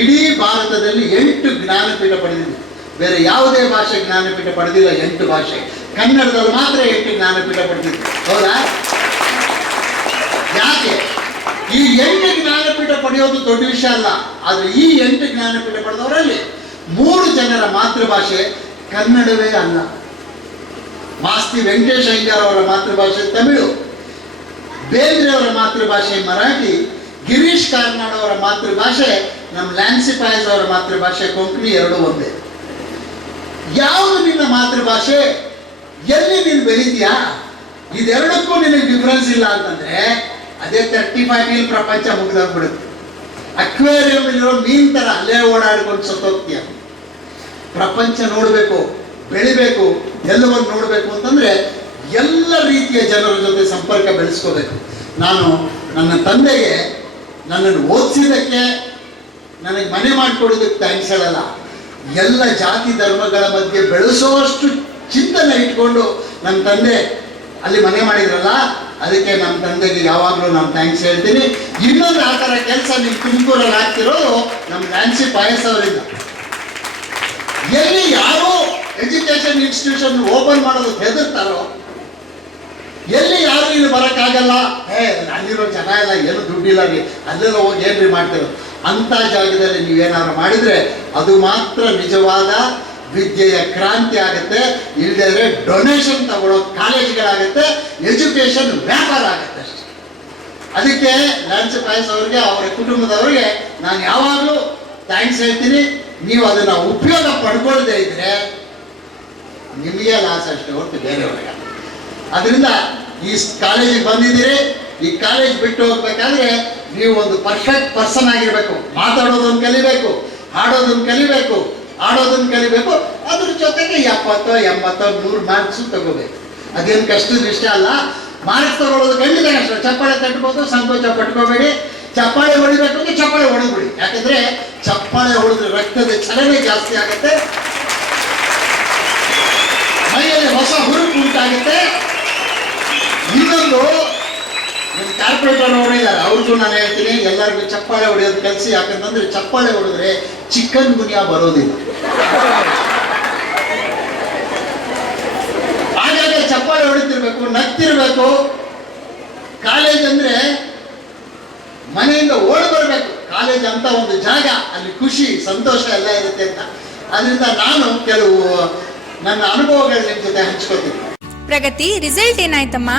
ಇಡೀ ಭಾರತದಲ್ಲಿ 8 ಜ್ಞಾನಪೀಠ ಪಡೆದಿದೆ. ಬೇರೆ ಯಾವುದೇ ಭಾಷೆ ಜ್ಞಾನಪೀಠ ಪಡೆದಿಲ್ಲ. 8 ಭಾಷೆ. ಕನ್ನಡದಲ್ಲಿ ಮಾತ್ರ 8 ಜ್ಞಾನಪೀಠ ಪಡೆದಿದೆ. ಹೌದಾ? ಯಾಕೆ? ಈ 8 ಜ್ಞಾನಪೀಠ ಪಡೆಯೋದು ದೊಡ್ಡ ವಿಷಯ ಅಲ್ಲ. ಆದ್ರೆ ಈ 8 ಜ್ಞಾನಪೀಠ ಪಡೆದವರಲ್ಲಿ 3 ಜನರ ಮಾತೃಭಾಷೆ ಕನ್ನಡವೇ ಅಲ್ಲ. ಮಾಸ್ತಿ ವೆಂಕಟೇಶ್ ಅಯ್ಯಂಗಾರ್ ಅವರ ಮಾತೃಭಾಷೆ ತಮಿಳು, ಬೇಂದ್ರೆ ಅವರ ಮಾತೃಭಾಷೆ ಮರಾಠಿ, ಗಿರೀಶ್ ಕಾರ್ನಾಡ್ ಅವರ ಮಾತೃಭಾಷೆ, ನಮ್ಮ ಲ್ಯಾನ್ಸಿ ಪಾಯಸ್ ಅವರ ಮಾತೃಭಾಷೆ ಕೊಂಕಣಿ, 2 ಒಂದೇ. ಯಾವುದು ನಿನ್ನ ಮಾತೃಭಾಷೆ? ಎಲ್ಲಿ ನೀನು ಬೆಳಿತೀಯಾ? ಇದೆರಡಕ್ಕೂ ನಿನಗೆ ಡಿಫ್ರೆನ್ಸ್ ಇಲ್ಲ ಅಂತಂದ್ರೆ ಅದೇ 35 ಪ್ರಪಂಚ ಮುಗಿದೋಗ್ಬಿಡುತ್ತೆ. ಅಕ್ವೇರಿಯಂ ಇರೋ ಮೀನ್ ತರ ಅಲ್ಲೇ ಓಡಾಡ್ಕೊಂಡು ಸತ್ತೋಗ್ತೀಯ. ಪ್ರಪಂಚ ನೋಡಬೇಕು, ಬೆಳಿಬೇಕು, ಎಲ್ಲವನ್ನು ನೋಡಬೇಕು ಅಂತಂದ್ರೆ ಎಲ್ಲ ರೀತಿಯ ಜನರ ಜೊತೆ ಸಂಪರ್ಕ ಬೆಳೆಸ್ಕೋಬೇಕು. ನಾನು ನನ್ನ ತಂದೆಗೆ ನನ್ನನ್ನು ಓದಿಸಿದ್ದಕ್ಕೆ, ನನಗೆ ಮನೆ ಮಾಡಿಕೊಡೋದಕ್ಕೆ ಥ್ಯಾಂಕ್ಸ್ ಹೇಳಲ್ಲ. ಎಲ್ಲ ಜಾತಿ ಧರ್ಮಗಳ ಮಧ್ಯೆ ಬೆಳೆಸೋಷ್ಟು ಚಿಂತನೆ ಇಟ್ಕೊಂಡು ನನ್ನ ತಂದೆ ಅಲ್ಲಿ ಮನೆ ಮಾಡಿದ್ರಲ್ಲ, ಅದಕ್ಕೆ ನಮ್ಮ ತಂದೆಗೆ ಯಾವಾಗಲೂ ನಾನು ಥ್ಯಾಂಕ್ಸ್ ಹೇಳ್ತೀನಿ. ಇನ್ನೊಂದು ಆ ಥರ ಕೆಲಸ ನೀವು ತುಮಕೂರಲ್ಲಿ ಆಗ್ತಿರೋದು ನಮ್ಮ ನ್ಯಾನ್ಸಿ ಪಾಯಸ್ ಅವರಿಂದ. ಎಲ್ಲಿ ಯಾರು ಎಜುಕೇಶನ್ ಇನ್ಸ್ಟಿಟ್ಯೂಷನ್ ಓಪನ್ ಮಾಡೋದಕ್ಕೆ ಹೆದರ್ತಾರೋ, ಎಲ್ಲಿ ಯಾರು ಇಲ್ಲಿ ಬರೋಕ್ಕಾಗಲ್ಲ, ಅಲ್ಲಿರೋ ಜನ ಎಲ್ಲ ಏನು ದುಡ್ಡಿಲ್ಲ ರೀ, ಅಲ್ಲೆಲ್ಲ ಹೋಗಿ ಏನ್ರಿ ಮಾಡ್ತಿರೋ ಅಂತ ಜಾಗದಲ್ಲಿ ನೀವೇನಾದ್ರು ಮಾಡಿದ್ರೆ ಅದು ಮಾತ್ರ ನಿಜವಾದ ವಿದ್ಯೆಯ ಕ್ರಾಂತಿ ಆಗುತ್ತೆ. ಇಲ್ಲದೇ ಡೊನೇಷನ್ ತಗೊಳ್ಳೋ ಕಾಲೇಜ್ಗಳಾಗುತ್ತೆ, ಎಜುಕೇಶನ್ ವ್ಯಾಪಾರ ಆಗುತ್ತೆ ಅಷ್ಟೇ. ಅದಕ್ಕೆ ಲ್ಯಾನ್ಸಿ ಪಾಯಸ್ ಅವರಿಗೆ, ಅವರ ಕುಟುಂಬದವರಿಗೆ ನಾನು ಯಾವಾಗಲೂ ಥ್ಯಾಂಕ್ಸ್ ಹೇಳ್ತೀನಿ. ನೀವು ಅದನ್ನು ಉಪಯೋಗ ಪಡ್ಕೊಳ್ದೇ ಇದ್ರೆ ನಿಮಗೆ ಲಾಸ್ ಅಷ್ಟೇ ಹೊರತು ಬೇರೆಯವ್ರಿಗೆ. ಅದರಿಂದ ಈ ಕಾಲೇಜಿಗೆ ಬಂದಿದ್ದೀರಿ, ಈ ಕಾಲೇಜ್ ಬಿಟ್ಟು ಹೋಗ್ಬೇಕಾದ್ರೆ ನೀವು ಒಂದು ಪರ್ಫೆಕ್ಟ್ ಪರ್ಸನ್ ಆಗಿರ್ಬೇಕು. ಮಾತಾಡೋದನ್ನು ಕಲಿಬೇಕು, ಹಾಡೋದನ್ನು ಕಲಿಬೇಕು, ಆಡೋದನ್ನು ಕಲಿಬೇಕು. ಅದ್ರ ಜೊತೆಗೆ 70, 80, 100 ಮಾರ್ಕ್ಸು ತಗೋಬೇಕು. ಅದೇನು ಕಷ್ಟದ ವಿಷಯ ಅಲ್ಲ. ಮಾರ್ಕ್ಸ್ ತಗೊಳ್ಳೋದು ಖಂಡಿತ ಕಷ್ಟ. ಚಪ್ಪಾಳೆ ತಟ್ಬೋದು, ಸಂಕೋಚ ಪಟ್ಕೋಬೇಡಿ. ಚಪ್ಪಾಳೆ ಹೊಡಿಬೇಕು ಅಂದ್ರೆ ಚಪ್ಪಾಳೆ ಹೊಡೆದ್ಬಿಡಿ. ಯಾಕಂದ್ರೆ ಚಪ್ಪಾಳೆ ಹೊಡೆದ್ರೆ ರಕ್ತದ ಚಲನೆ ಜಾಸ್ತಿ ಆಗುತ್ತೆ, ಮೈಯಲ್ಲಿ ಹೊಸ ಹುರುಪು ಉಂಟಾಗುತ್ತೆ. ಇನ್ನೊಂದು, ನಿಮ್ಮ ಕಾರ್ಪೊರೇಟರ್ ನೋಡಿದ್ದಾರೆ, ಅವ್ರಿಗೂ ನಾನು ಹೇಳ್ತೀನಿ, ಎಲ್ಲರಿಗೂ ಚಪ್ಪಾಳೆ ಹೊಡೆಯೋದು ಕಲಿಸಿ. ಯಾಕಂತಂದ್ರೆ ಚಪ್ಪಾಳೆ ಹೊಡೆದ್ರೆ ಚಿಕನ್ ಗುನಿಯಾ ಬರೋದಿಲ್ಲ. ಹಾಗಾಗಿ ಚಪ್ಪಾಳೆ ಹೊಡಿತಿರ್ಬೇಕು, ನಗ್ತಿರ್ಬೇಕು. ಕಾಲೇಜ್ ಅಂದ್ರೆ ಅಲ್ಲಿಂದ ಓಡಿ ಬರಬೇಕು. ಕಾಲೇಜ್ ಅಂತ ಒಂದು ಜಾಗ, ಅಲ್ಲಿ ಖುಷಿ ಸಂತೋಷ ಎಲ್ಲ ಇರುತ್ತೆ ಅಂತ. ಅದರಿಂದ ನಾನು ಕೆಲವು ನನ್ನ ಅನುಭವಗಳ ನಿಮ್ಮ ಜೊತೆ ಹಂಚ್ಕೋತೀನಿ. ಪ್ರಗತಿ, ರಿಸಲ್ಟ್ ಏನಾಯ್ತಮ್ಮ?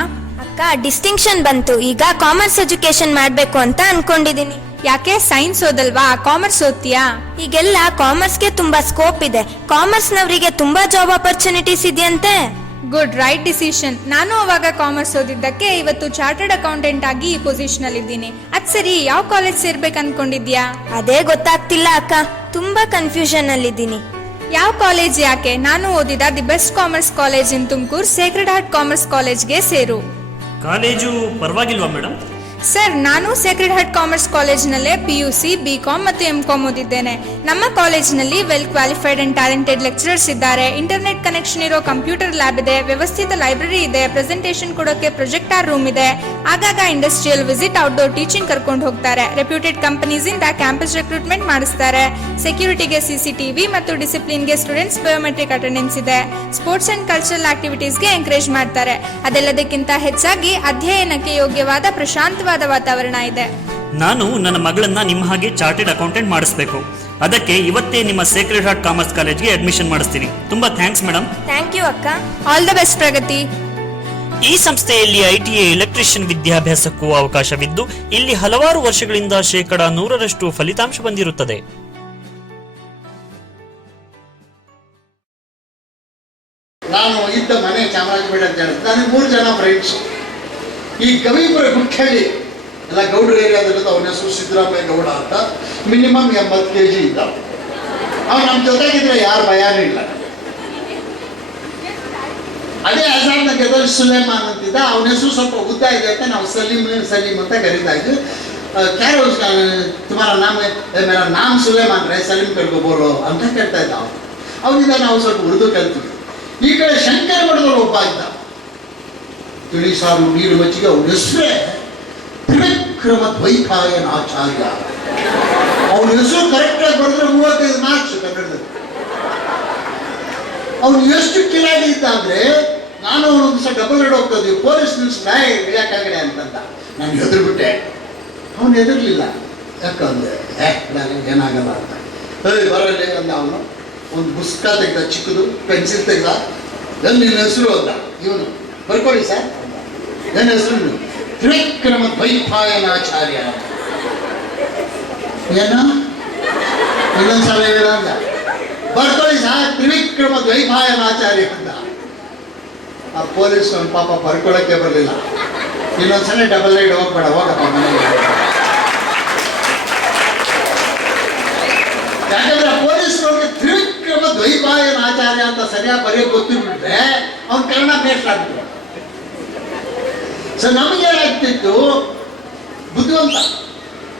ಅಕ್ಕ, ಡಿಸ್ಟಿಂಕ್ಷನ್ ಬಂತು. ಈಗ ಕಾಮರ್ಸ್ ಎಜುಕೇಶನ್ ಮಾಡ್ಬೇಕು ಅಂತ ಅನ್ಕೊಂಡಿದೀನಿ. ಯಾಕೆ, ಸೈನ್ಸ್ ಓದಲ್ವಾ, ಕಾಮರ್ಸ್ ಓದ್ತೀಯಾ? ಈಗೆಲ್ಲ ಕಾಮರ್ಸ್ಗೆ ತುಂಬಾ ಸ್ಕೋಪ್ ಇದೆ. ಕಾಮರ್ಸ್ ನವರಿಗೆ ತುಂಬಾ ಜಾಬ್ ಆಪರ್ಚುನಿಟೀಸ್ ಇದೆಯಂತೆ. Good, right decision. ನಾನು ಅವಾಗ ಕಾಮರ್ಸ್ ಓದಿದ್ದಕ್ಕೆ ಇವತ್ತು ಚಾರ್ಟರ್ಡ್ ಅಕೌಂಟೆಂಟ್ ಆಗಿ ಈ ಪೊಸಿಷನ್ ಅಲ್ಲಿ ಇದ್ದೀನಿ. ಅದ್ ಸರಿ, ಯಾವ ಕಾಲೇಜ್ ಸೇರ್ಬೇಕು ಅನ್ಕೊಂಡಿದ್ಯಾ? ಅದೇ ಗೊತ್ತಾಗ್ತಿಲ್ಲ ಅಕ್ಕ, ತುಂಬಾ ಕನ್ಫ್ಯೂಷನ್ ಅಲ್ಲಿದ್ದೀನಿ. ಯಾವ ಕಾಲೇಜ್ ಯಾಕೆ? ನಾನು ಓದಿದ the best commerce college in Tumakuru, sacred heart commerce ಕಾಲೇಜ್ಗೆ ಸೇರು. ಕಾಲೇಜು ಪರವಾಗಿಲ್ವಾ ಮೇಡಮ್? ಸರ್, ನಾನು ಸೇಕ್ರೆಡ್ ಹಾರ್ಟ್ ಕಾಮರ್ಸ್ ಕಾಲೇಜ್ನಲ್ಲೇ PUC, BCom ಮತ್ತು MCom ಓದಿದ್ದೇನೆ. ನಮ್ಮ ಕಾಲೇಜ್ನಲ್ಲಿ well qualified and talented lecturers ಇದ್ದಾರೆ. ಇಂಟರ್ನೆಟ್ ಕನೆಕ್ಷನ್ ಇರೋ ಕಂಪ್ಯೂಟರ್ ಲ್ಯಾಬ್ ಇದೆ, ವ್ಯವಸ್ಥಿತ ಲೈಬ್ರರಿ ಇದೆ, ಪ್ರೆಸೆಂಟೇಷನ್ ಕೊಡೋಕೆ ಪ್ರೊಜೆಕ್ಟಾರ್ ರೂಮ್ ಇದೆ. ಆಗಾಗ ಇಂಡಸ್ಟ್ರಿಯಲ್ ವಿಸಿಟ್, ಔಟ್ಡೋರ್ ಟೀಚಿಂಗ್ ಕರ್ಕೊಂಡು ಹೋಗ್ತಾರೆ. ರೆಪ್ಯೂಟೆಡ್ ಕಂಪನೀಸ್ ಇಂದ ಕ್ಯಾಂಪಸ್ ರಿಕ್ರೂಟ್ಮೆಂಟ್ ಮಾಡಿಸ್ತಾರೆ. ಸೆಕ್ಯೂರಿಟಿಗೆ CCTV ಮತ್ತು ಡಿಸಿಪ್ಲಿನ್ಗೆ ಸ್ಟೂಡೆಂಟ್ಸ್ ಬಯೋಮೆಟ್ರಿಕ್ ಅಟೆಂಡೆನ್ಸ್ ಇದೆ. ಸ್ಪೋರ್ಟ್ಸ್ ಅಂಡ್ ಕಲ್ಚರಲ್ ಆಕ್ಟಿವಿಟೀಸ್ಗೆ ಎಂಕರೇಜ್ ಮಾಡ್ತಾರೆ. ಅದೆಲ್ಲದಕ್ಕಿಂತ ಹೆಚ್ಚಾಗಿ ಅಧ್ಯಯನಕ್ಕೆ ಯೋಗ್ಯವಾದ ಪ್ರಶಾಂತವಾದ ವಾತಾವರಣ ಇದೆ. ನಾನು ನನ್ನ ಮಗಳನ್ನ ನಿಮ್ಮ ಹಾಗೆ ಚಾರ್ಟೆಡ್ ಅಕೌಂಟೆಂಟ್ ಮಾಡಿಸ್ಬೇಕು. ಅದಕ್ಕೆ ಇವತ್ತೇ ನಿಮ್ಮ ಸೇಕ್ರೆಡ್ ಹಾರ್ಟ್ ಕಾಮರ್ಸ್ ಕಾಲೇಜ್ಗೆ ಅಡ್ಮಿಷನ್ ಮಾಡಿಸ್ತೀನಿ. ತುಂಬಾ ಥ್ಯಾಂಕ್ಸ್ ಮೇಡಮ್. ಥ್ಯಾಂಕ್ ಯು ಅಕ್ಕ. ಆಲ್ ದ ಬೆಸ್ಟ್ ಪ್ರಗತಿ. ಈ ಸಂಸ್ಥೆಯಲ್ಲಿ ITA ಎಲೆಕ್ಟ್ರಿಷಿಯನ್ ವಿದ್ಯಾಭ್ಯಾಸಕ್ಕೂ ಅವಕಾಶವಿದ್ದು, ಇಲ್ಲಿ ಹಲವಾರು ವರ್ಷಗಳಿಂದ 100% ಫಲಿತಾಂಶ ಬಂದಿರುತ್ತದೆ. ನಾನು ಇದ್ದ ಮನೆ ಚಾಮರಾಜಪೇಟೆ ಅಂತ ಹೇಳಿದ್ರೆ ನನಗೆ 3 ಜನ ಫ್ರೆಂಡ್ಸ್. ಈ ಗವಿಪುರ ಗುಟ್ಟಳ್ಳಿ ಎಲ್ಲ ಗೌಡ್ರ ಏರಿಯಾದಲ್ಲಿದ್ದ, ಅವನ ಹೆಸರು ಸಿದ್ದರಾಮಯ್ಯ ಗೌಡ ಅಂತ. ಮಿನಿಮಮ್ 80 kg ಇದ್ದ. ಅವ್ನು ನಮ್ಮ ಜೊತೆಗಿದ್ರೆ ಯಾರು ಭಯಾನೂ ಇಲ್ಲ. ಅದೇ ಆಜಾದ್ ನಗರದಲ್ಲಿ ಸುಲೇಮಾನ್ ಅಂತಿದ್ದ. ಅವನ ಹೆಸರು ಸ್ವಲ್ಪ ಉದ್ದ ಇದೆ ಅಂತ ನಾವು ಸಲೀಮ್ ಅಂತ ಕರೀತಾ ಇದ್ವಿ. ಕ್ಯಾರೋ ತುಮಾರ ನಾಮ ಮೇರಾ ನಾಮ್ ಸುಲೇಮಾನ್ ರೇ, ಸಲೀಮ್ ಕರ್ಕೊ ಬೋಲೋ ಅಂತ ಕೇಳ್ತಾ ಇದ್ದ ಅವನು. ಅವನಿಂದ ನಾವು ಸ್ವಲ್ಪ ಉರ್ದು ಕಲ್ತೀವಿ. ಈ ಕಡೆ ಶಂಕರ ಮಠದಲ್ಲಿ ಒಬ್ಬ ಇದ್ದ, ತಿಳಿ ಸಾರು ನೀರು ಮಜ್ಜಿಗೆ. ಅವನ ಹೆಸರೇ ತ್ರಿವಿಕ್ರಮ ದ್ವೈಪಾಯನ ಆಚಾರ್ಯ. ಅವನ ಹೆಸರು ಕರೆಕ್ಟಾಗಿ ಬರೆದ್ರೆ 35 ಮಾರ್ಕ್ಸ್ ಕನ್ನಡದಲ್ಲಿ. ಅವನು ಎಷ್ಟು ಕಿಲಾಡಿ ಇದ್ದ ಅಂದ್ರೆ, ನಾನು ಅವನೊಂದು ದಿವಸ ಡಬಲ್ ರೋಡ್ ಹೋಗ್ತಾ ಇದ್ವಿ, ಪೊಲೀಸ್ ನಿಲ್ಸ್ಬಿಡ ಇಳಿಯಕ್ಕಾಗಡೆ ಅಂತಂದ. ನಾನು ಹೆದರ್ಬಿಟ್ಟೆ. ಅವನು ಹೆದರ್ಲಿಲ್ಲ. ಯಾಕಂದ್ರೆ ಏನಾಗಲ್ಲ ಅಂತ. ಬರಲಿ ಅಂದ. ಅವನು ಒಂದು ಪುಸ್ತಕ ತೆಗ್ದ, ಚಿಕ್ಕದು ಪೆನ್ಸಿಲ್ ತೆಗ್ದ. ಎಲ್ಲಿ ನಿನ್ನ ಹೆಸರು ಅಂದ. ಇವನು ಬರ್ಕೊಳ್ಳಿ ಸರ್. ನನ್ನ ಹೆಸರು ತ್ರಿವಿಕ್ರಮ ದ್ವೈಪಾಯನಾಚಾರ್ಯ. ಏನ ಇನ್ನೊಂದ್ಸಲ ಹೇಳ ಅಂದ. ಬರ್ಕೊಳ್ಳಿ ಸರ್, ತ್ರಿವಿಕ್ರಮ ದ್ವೈಪಾಯನಾಚಾರ್ಯ ಅಂದ. ಆ ಪೊಲೀಸ್ ಪಾಪ ಬರ್ಕೊಳ್ಳೋಕ್ಕೆ ಬರಲಿಲ್ಲ. ಇನ್ನೊಂದ್ಸಲ ಡಬಲ್ ರೈಡ್ ಹೋಗ್ಬೇಡ, ಹೋಗಪ್ಪ ಮನೆಗೆ. ಯಾಕಂದ್ರೆ ಪೊಲೀಸ್ನವ್ರಿಗೆ ತ್ರಿವಿಕ್ರಮ ದ್ವೈಪಾಯನಾಚಾರ್ಯ ಅಂತ ಸರಿಯಾಗಿ ಬರೆಯೋಕೆ ಗೊತ್ತಿರ್ಬಿಟ್ರೆ ಅವ್ನು ಕನ್ನಡ ಬೇಸ್ಟ್ ಆಗ್ತಿದ್ರು. ಸೊ ನಮಗೆ ಏನಾಗ್ತಿತ್ತು, ಬುದ್ಧಿವಂತ.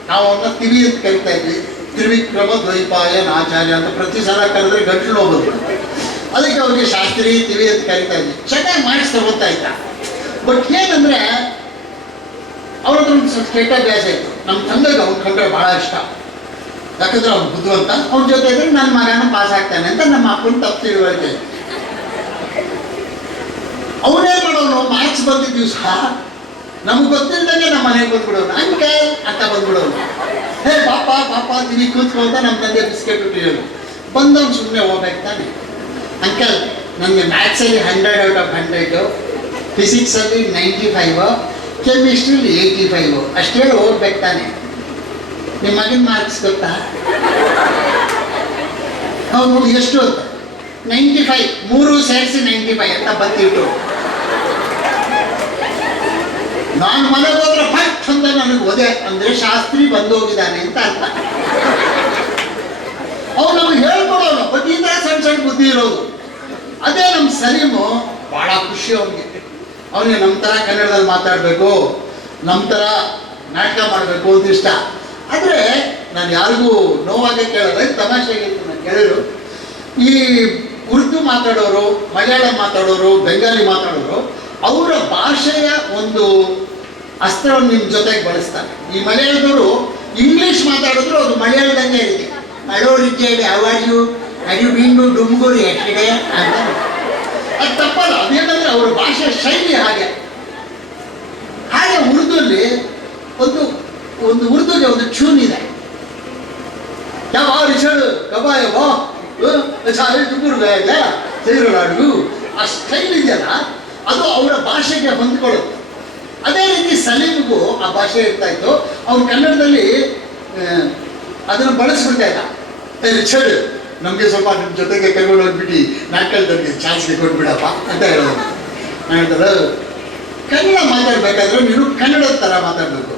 ನಾವು ಅವನ್ನ ತಿವಿ ಅಂತ ಕರಿತಾ ಇದ್ವಿ. ತ್ರಿವಿಕ್ರಮ ದ್ವೈಪಾಯನಾಚಾರ್ಯ ಅಂತ ಪ್ರತಿ ಸಲ ಕರೆದ್ರೆ ಗಂಟಲು ಹೋಗೋದು. ಅದಕ್ಕೆ ಅವ್ರಿಗೆ ಶಾಸ್ತ್ರಿ ತಿವಿ ಅಂತ ಕರಿತಾ ಇದ್ವಿ. ಚೆನ್ನಾಗಿ ಮಾಡಿಸಿ ತಗೋತಾ ಇದ್ದ. ಬಟ್ ಏನಂದ್ರೆ ಅವ್ರ ಹತ್ರ ಒಂದು ಸ್ವಲ್ಪ ಕೆಟ್ಟ ಅಭ್ಯಾಸ ಇತ್ತು. ನಮ್ಮ ತಂದೆಗೆ ಅವ್ನ ಕಂಡ್ರೆ ಬಹಳ ಇಷ್ಟ. ಯಾಕಂದ್ರೆ ಅವ್ನು ಬುದ್ಧಿವಂತ. ಅವನ ಜೊತೆ ಇದ್ರೆ ನನ್ನ ಮಗನ ಪಾಸ್ ಆಗ್ತಾನೆ ಅಂತ ನಮ್ಮ ಅಪ್ಪನ ತಪ್ಪು ತಿಳುವಳಿಕೆ. ಅವನೇ ಮಾಡೋನು, ಮಾರ್ಕ್ಸ್ ಬಂದಿದ್ದ ದಿವಸ ನಮ್ಗೆ ಗೊತ್ತಿಲ್ದಂಗೆ ನಮ್ಮ ಮನೆಗೆ ಬಂದ್ಬಿಡೋನು. ಹಂಗೆ ಅಂತ ಬಂದ್ಬಿಡೋನು. ಪಾಪ ಪಾಪ ತಿವಿ ಕೂತ್ಕೊಂತ ನಮ್ಮ ತಂದೆ ಬಿಸ್ಕೆಟ್ ಇಟ್ಟಿರೋನು. ಬಂದವನು ಸುಮ್ಮನೆ ಹೋಗ್ಬೇಕು ತಾನೆ. ಅಂಕಲ್, ನನಗೆ ಮ್ಯಾಥ್ಸಲ್ಲಿ 100/100, ಫಿಸಿಕ್ಸಲ್ಲಿ 95, ಕೆಮಿಸ್ಟ್ರಿಲಿ 85 ಅಷ್ಟೇ ಹೋಗ್ಬೇಕು ತಾನೆ. ನಿಮ್ಮ ಮಗನ ಮಾರ್ಕ್ಸ್ ಗೊತ್ತಾ? ಅವನು ಎಷ್ಟು ಅಂತ 95, 3 ಸೇರಿಸಿ 95 ಅಂತ ಬರ್ತಿಟ್ಟು. ನಾನು ಮನೆಗೆ ಹೋದ್ರೆ ಫಸ್ಟ್ ಅಂತ ನನಗೆ ಒದೆ ಅಂದ್ರೆ ಶಾಸ್ತ್ರಿ ಬಂದೋಗಿದ್ದಾನೆ ಅಂತ ಅರ್ಥ. ಅವ್ನು ನಮಗೆ ಹೇಳ್ಕೊಡೋನು. ಬಟ್ ಈ ಥರ ಸಣ್ಣ ಸಣ್ಣ ಬುದ್ಧಿ ಇರೋದು. ಅದೇ ನಮ್ಮ ಸಲೀಮು ಬಹಳ ಖುಷಿ ಅವನಿಗೆ. ಅವನಿಗೆ ನಮ್ಮ ಥರ ಕನ್ನಡದಲ್ಲಿ ಮಾತಾಡಬೇಕು, ನಮ್ಮ ಥರ ನಾಟಕ ಮಾಡಬೇಕು ಅಂತ ಇಷ್ಟ. ಆದರೆ ನಾನು ಯಾರಿಗೂ ನೋವಾಗೆ ಕೇಳೋದು, ತಮಾಷೆಗೆ ನಾನು ಕೇಳಿದ್ರು. ಈ ಉರ್ದು ಮಾತಾಡೋರು, ಮಲಯಾಳಂ ಮಾತಾಡೋರು, ಬೆಂಗಾಲಿ ಮಾತಾಡೋರು ಅವರ ಭಾಷೆಯ ಒಂದು ಅಸ್ತ್ರವನ್ನು ನಿಮ್ಮ ಜೊತೆಗೆ ಬಳಸ್ತಾರೆ. ಈ ಮಲಯಾಳದವರು ಇಂಗ್ಲೀಷ್ ಮಾತಾಡಿದ್ರು ಅದು ಮಲಯಾಳದಂಗೆ ಇರುತ್ತೆ. ಅಳೋರಿದ್ದೇಳಿ ಅವಾರ್ಯು ಅಡಿ ಬೀಂಡು ಡುಮ್ಗುರು ಎಷ್ಟಿದೆ ಅಂತ. ಅದು ತಪ್ಪಲ್ಲ. ಅದೇನಂದ್ರೆ ಅವರ ಭಾಷೆ ಶೈಲಿ ಹಾಗೆ. ಹಾಗೆ ಉರ್ದುಲ್ಲಿ ಒಂದು ಒಂದು ಉರ್ದುಗೆ ಒಂದು ಟ್ಯೂನ್ ಇದೆ. ಯಾವ ರಿಷಡ್ ಕಬಾಯ ಬಾ ಸೇರಲಾಡು, ಆ ಸ್ಟೈಲ್ ಇದೆಯಲ್ಲ ಅದು ಅವರ ಭಾಷೆಗೆ ಹೊಂದ್ಕೊಳ್ಳೋದು. ಅದೇ ರೀತಿ ಸಲೀಮ್ಗೂ ಆ ಭಾಷೆ ಇರ್ತಾ ಇತ್ತು. ಅವ್ನು ಕನ್ನಡದಲ್ಲಿ ಅದನ್ನು ಬಳಸ್ಬಿಡ್ತಾ ಇದ್ದ. ರಿಚರ್ಡ್, ನಮಗೆ ಸ್ವಲ್ಪ ನಿಮ್ಮ ಜೊತೆಗೆ ಕರ್ಕೊಂಡು ಹೋಗ್ಬಿಟ್ಟು ನಾಟಕದಲ್ಲಿ ಚಾನ್ಸ್ಗೆ ಕೊಟ್ಬಿಡಪ್ಪ ಅಂತ ಹೇಳೋದು. ನಾನು ಹೇಳ್ತಾರೆ, ಕನ್ನಡ ಮಾತಾಡ್ಬೇಕಾದ್ರೆ ನೀನು ಕನ್ನಡದ ಥರ ಮಾತಾಡಬೇಕು.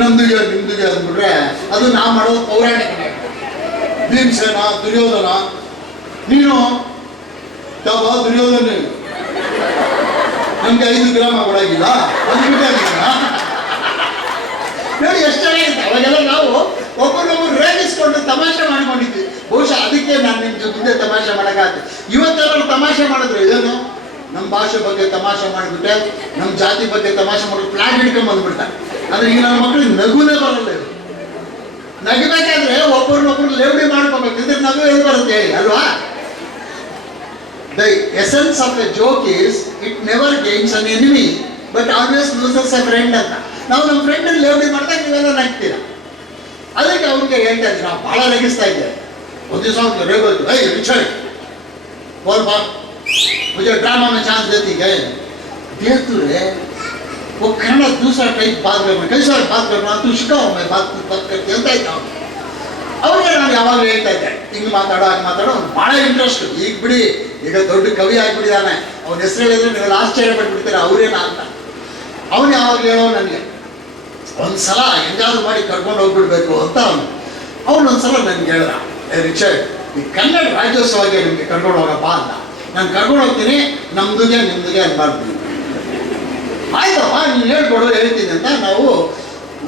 ನಮ್ದುಗೆ ನಿಮ್ದುಗೆ ಅಂದ್ಬಿಟ್ರೆ ಅದು ನಾವು ಮಾಡೋದು ಪೌರಾಣಿಕ ನಾಟಕ. ಭೀಮಸೇನ, ದುರ್ಯೋಧನ, ನೀನು ಯಾವ ದುರ್ಯೋಧನ ನಮ್ಗೆ 5 ಗ್ರಾಮ ಕೊಡಾಗಿಲ್ಲ ಅಂದ್ಬಿಟ್ಟೆ ನೋಡಿ ಎಷ್ಟು ಚೆನ್ನಾಗಿರುತ್ತೆ. ಅವಾಗೆಲ್ಲ ನಾವು ಒಬ್ಬರೊಬ್ಬರು ರೇಗಿಸ್ಕೊಂಡು ತಮಾಷೆ ಮಾಡ್ಕೊಂಡಿದ್ವಿ. ಬಹುಶಃ ಅದಕ್ಕೆ ನಾನು ನಿಮ್ಮ ಮುಂದೆ ತಮಾಷೆ ಮಾಡೋಕ್ಕಾಗ್ತದೆ. ಇವತ್ತೆಲ್ಲರೂ ತಮಾಷೆ ಮಾಡಿದ್ರು, ಏನು ನಮ್ಮ ಭಾಷೆ ಬಗ್ಗೆ ತಮಾಷೆ ಮಾಡಿಬಿಟ್ಟೆ, ನಮ್ಮ ಜಾತಿ ಬಗ್ಗೆ ತಮಾಷೆ ಮಾಡಿ ಫ್ಲಾಗ್ ಹಿಡ್ಕೊಂಡ್ ಬಂದ್ಬಿಡ್ತಾರೆ. ಅಂದ್ರೆ ಈಗ ನನ್ನ ಮಕ್ಕಳಿಗೆ ನಗುನೇ ಬರಲ್ಲ. ಇದು ನಗಬೇಕಾದ್ರೆ ಒಬ್ಬರನ್ನೊಬ್ರು ಲೇವಡಿ ಮಾಡ್ಕೋಬೇಕು, ಇದ್ರೆ ನಗು ಎಲ್ಲಿ ಬರುತ್ತೆ ಹೇಳಿ ಅಲ್ವಾ? The essence of a joke is it never gains an enemy but always loses a friend ಅಂತ. ನಾವು ನಮ್ಮ ಫ್ರೆಂಡ್ ಲೇವಡಿ ಮಾಡಿದಾಗ ನೀವೆಲ್ಲ ನಗ್ತೀರ. ಅದಕ್ಕೆ ಅವ್ರಿಗೆ ಹೇಳ್ತಾ ಇದ್ದೀವಿ, ನಾವು ಭಾಳ ನಗಿಸ್ತಾ ಇದ್ದೇವೆ. ಒಂದು ದಿವಸ ಅವ್ರಿಗೆ ರೇಗೋಯ್ತು, ಐ ರಿಚರ್ಡ್ बोल बात मुझे ड्रामा में चांस देती गए देख तू रे वो कन्नड़ दूसरा टाइप बात करना, कैसा बात करना तू सिखाओ, मैं बात करती ಅಂತ ಇದ್ದ. ಅವ್ರಿಗೆ ನಾನು ಯಾವಾಗಲೂ ಹೇಳ್ತಾ ಇದ್ದೆ, ಹಿಂಗೆ ಮಾತಾಡೋ ಭಾಳ ಇಂಟ್ರೆಸ್ಟ್. ಈಗ ಬಿಡಿ, ಈಗ ದೊಡ್ಡ ಕವಿ ಆಗಿಬಿಟ್ಟಿದ್ದಾನೆ, ಅವ್ನ ಹೆಸರು ಹೇಳಿದ್ರೆ ನೀವೆಲ್ಲ ಆಶ್ಚರ್ಯ ಪಟ್ಬಿಡ್ತೀರ, ಅವ್ರೇನ ಅಂತ. ಅವನು ಯಾವಾಗಲೂ ಹೇಳೋ ನನಗೆ ಒಂದ್ಸಲ ಹೆಂಗಾದ್ರು ಮಾಡಿ ಕರ್ಕೊಂಡು ಹೋಗ್ಬಿಡ್ಬೇಕು ಅಂತ ಅವನೊಂದ್ಸಲ ನನಗೆ ಹೇಳ್ದ, ರಿಚರ್ಡ್ ಈ ಕನ್ನಡ ರಾಜ್ಯೋತ್ಸವಕ್ಕೆ ನಿಮಗೆ ಕರ್ಕೊಂಡು ಹೋಗಪ್ಪ ಅಂತ. ನಾನು ಕರ್ಕೊಂಡು ಹೋಗ್ತೀನಿ, ನಮ್ದುಗೆ ನಿಮ್ದುಗೆ ಅನ್ಬಾರ್ದು. ಆಯ್ತಪ್ಪ ನೀನು ಹೇಳ್ಕೊಡು, ಹೇಳ್ತೀನಿ ಅಂತ. ನಾವು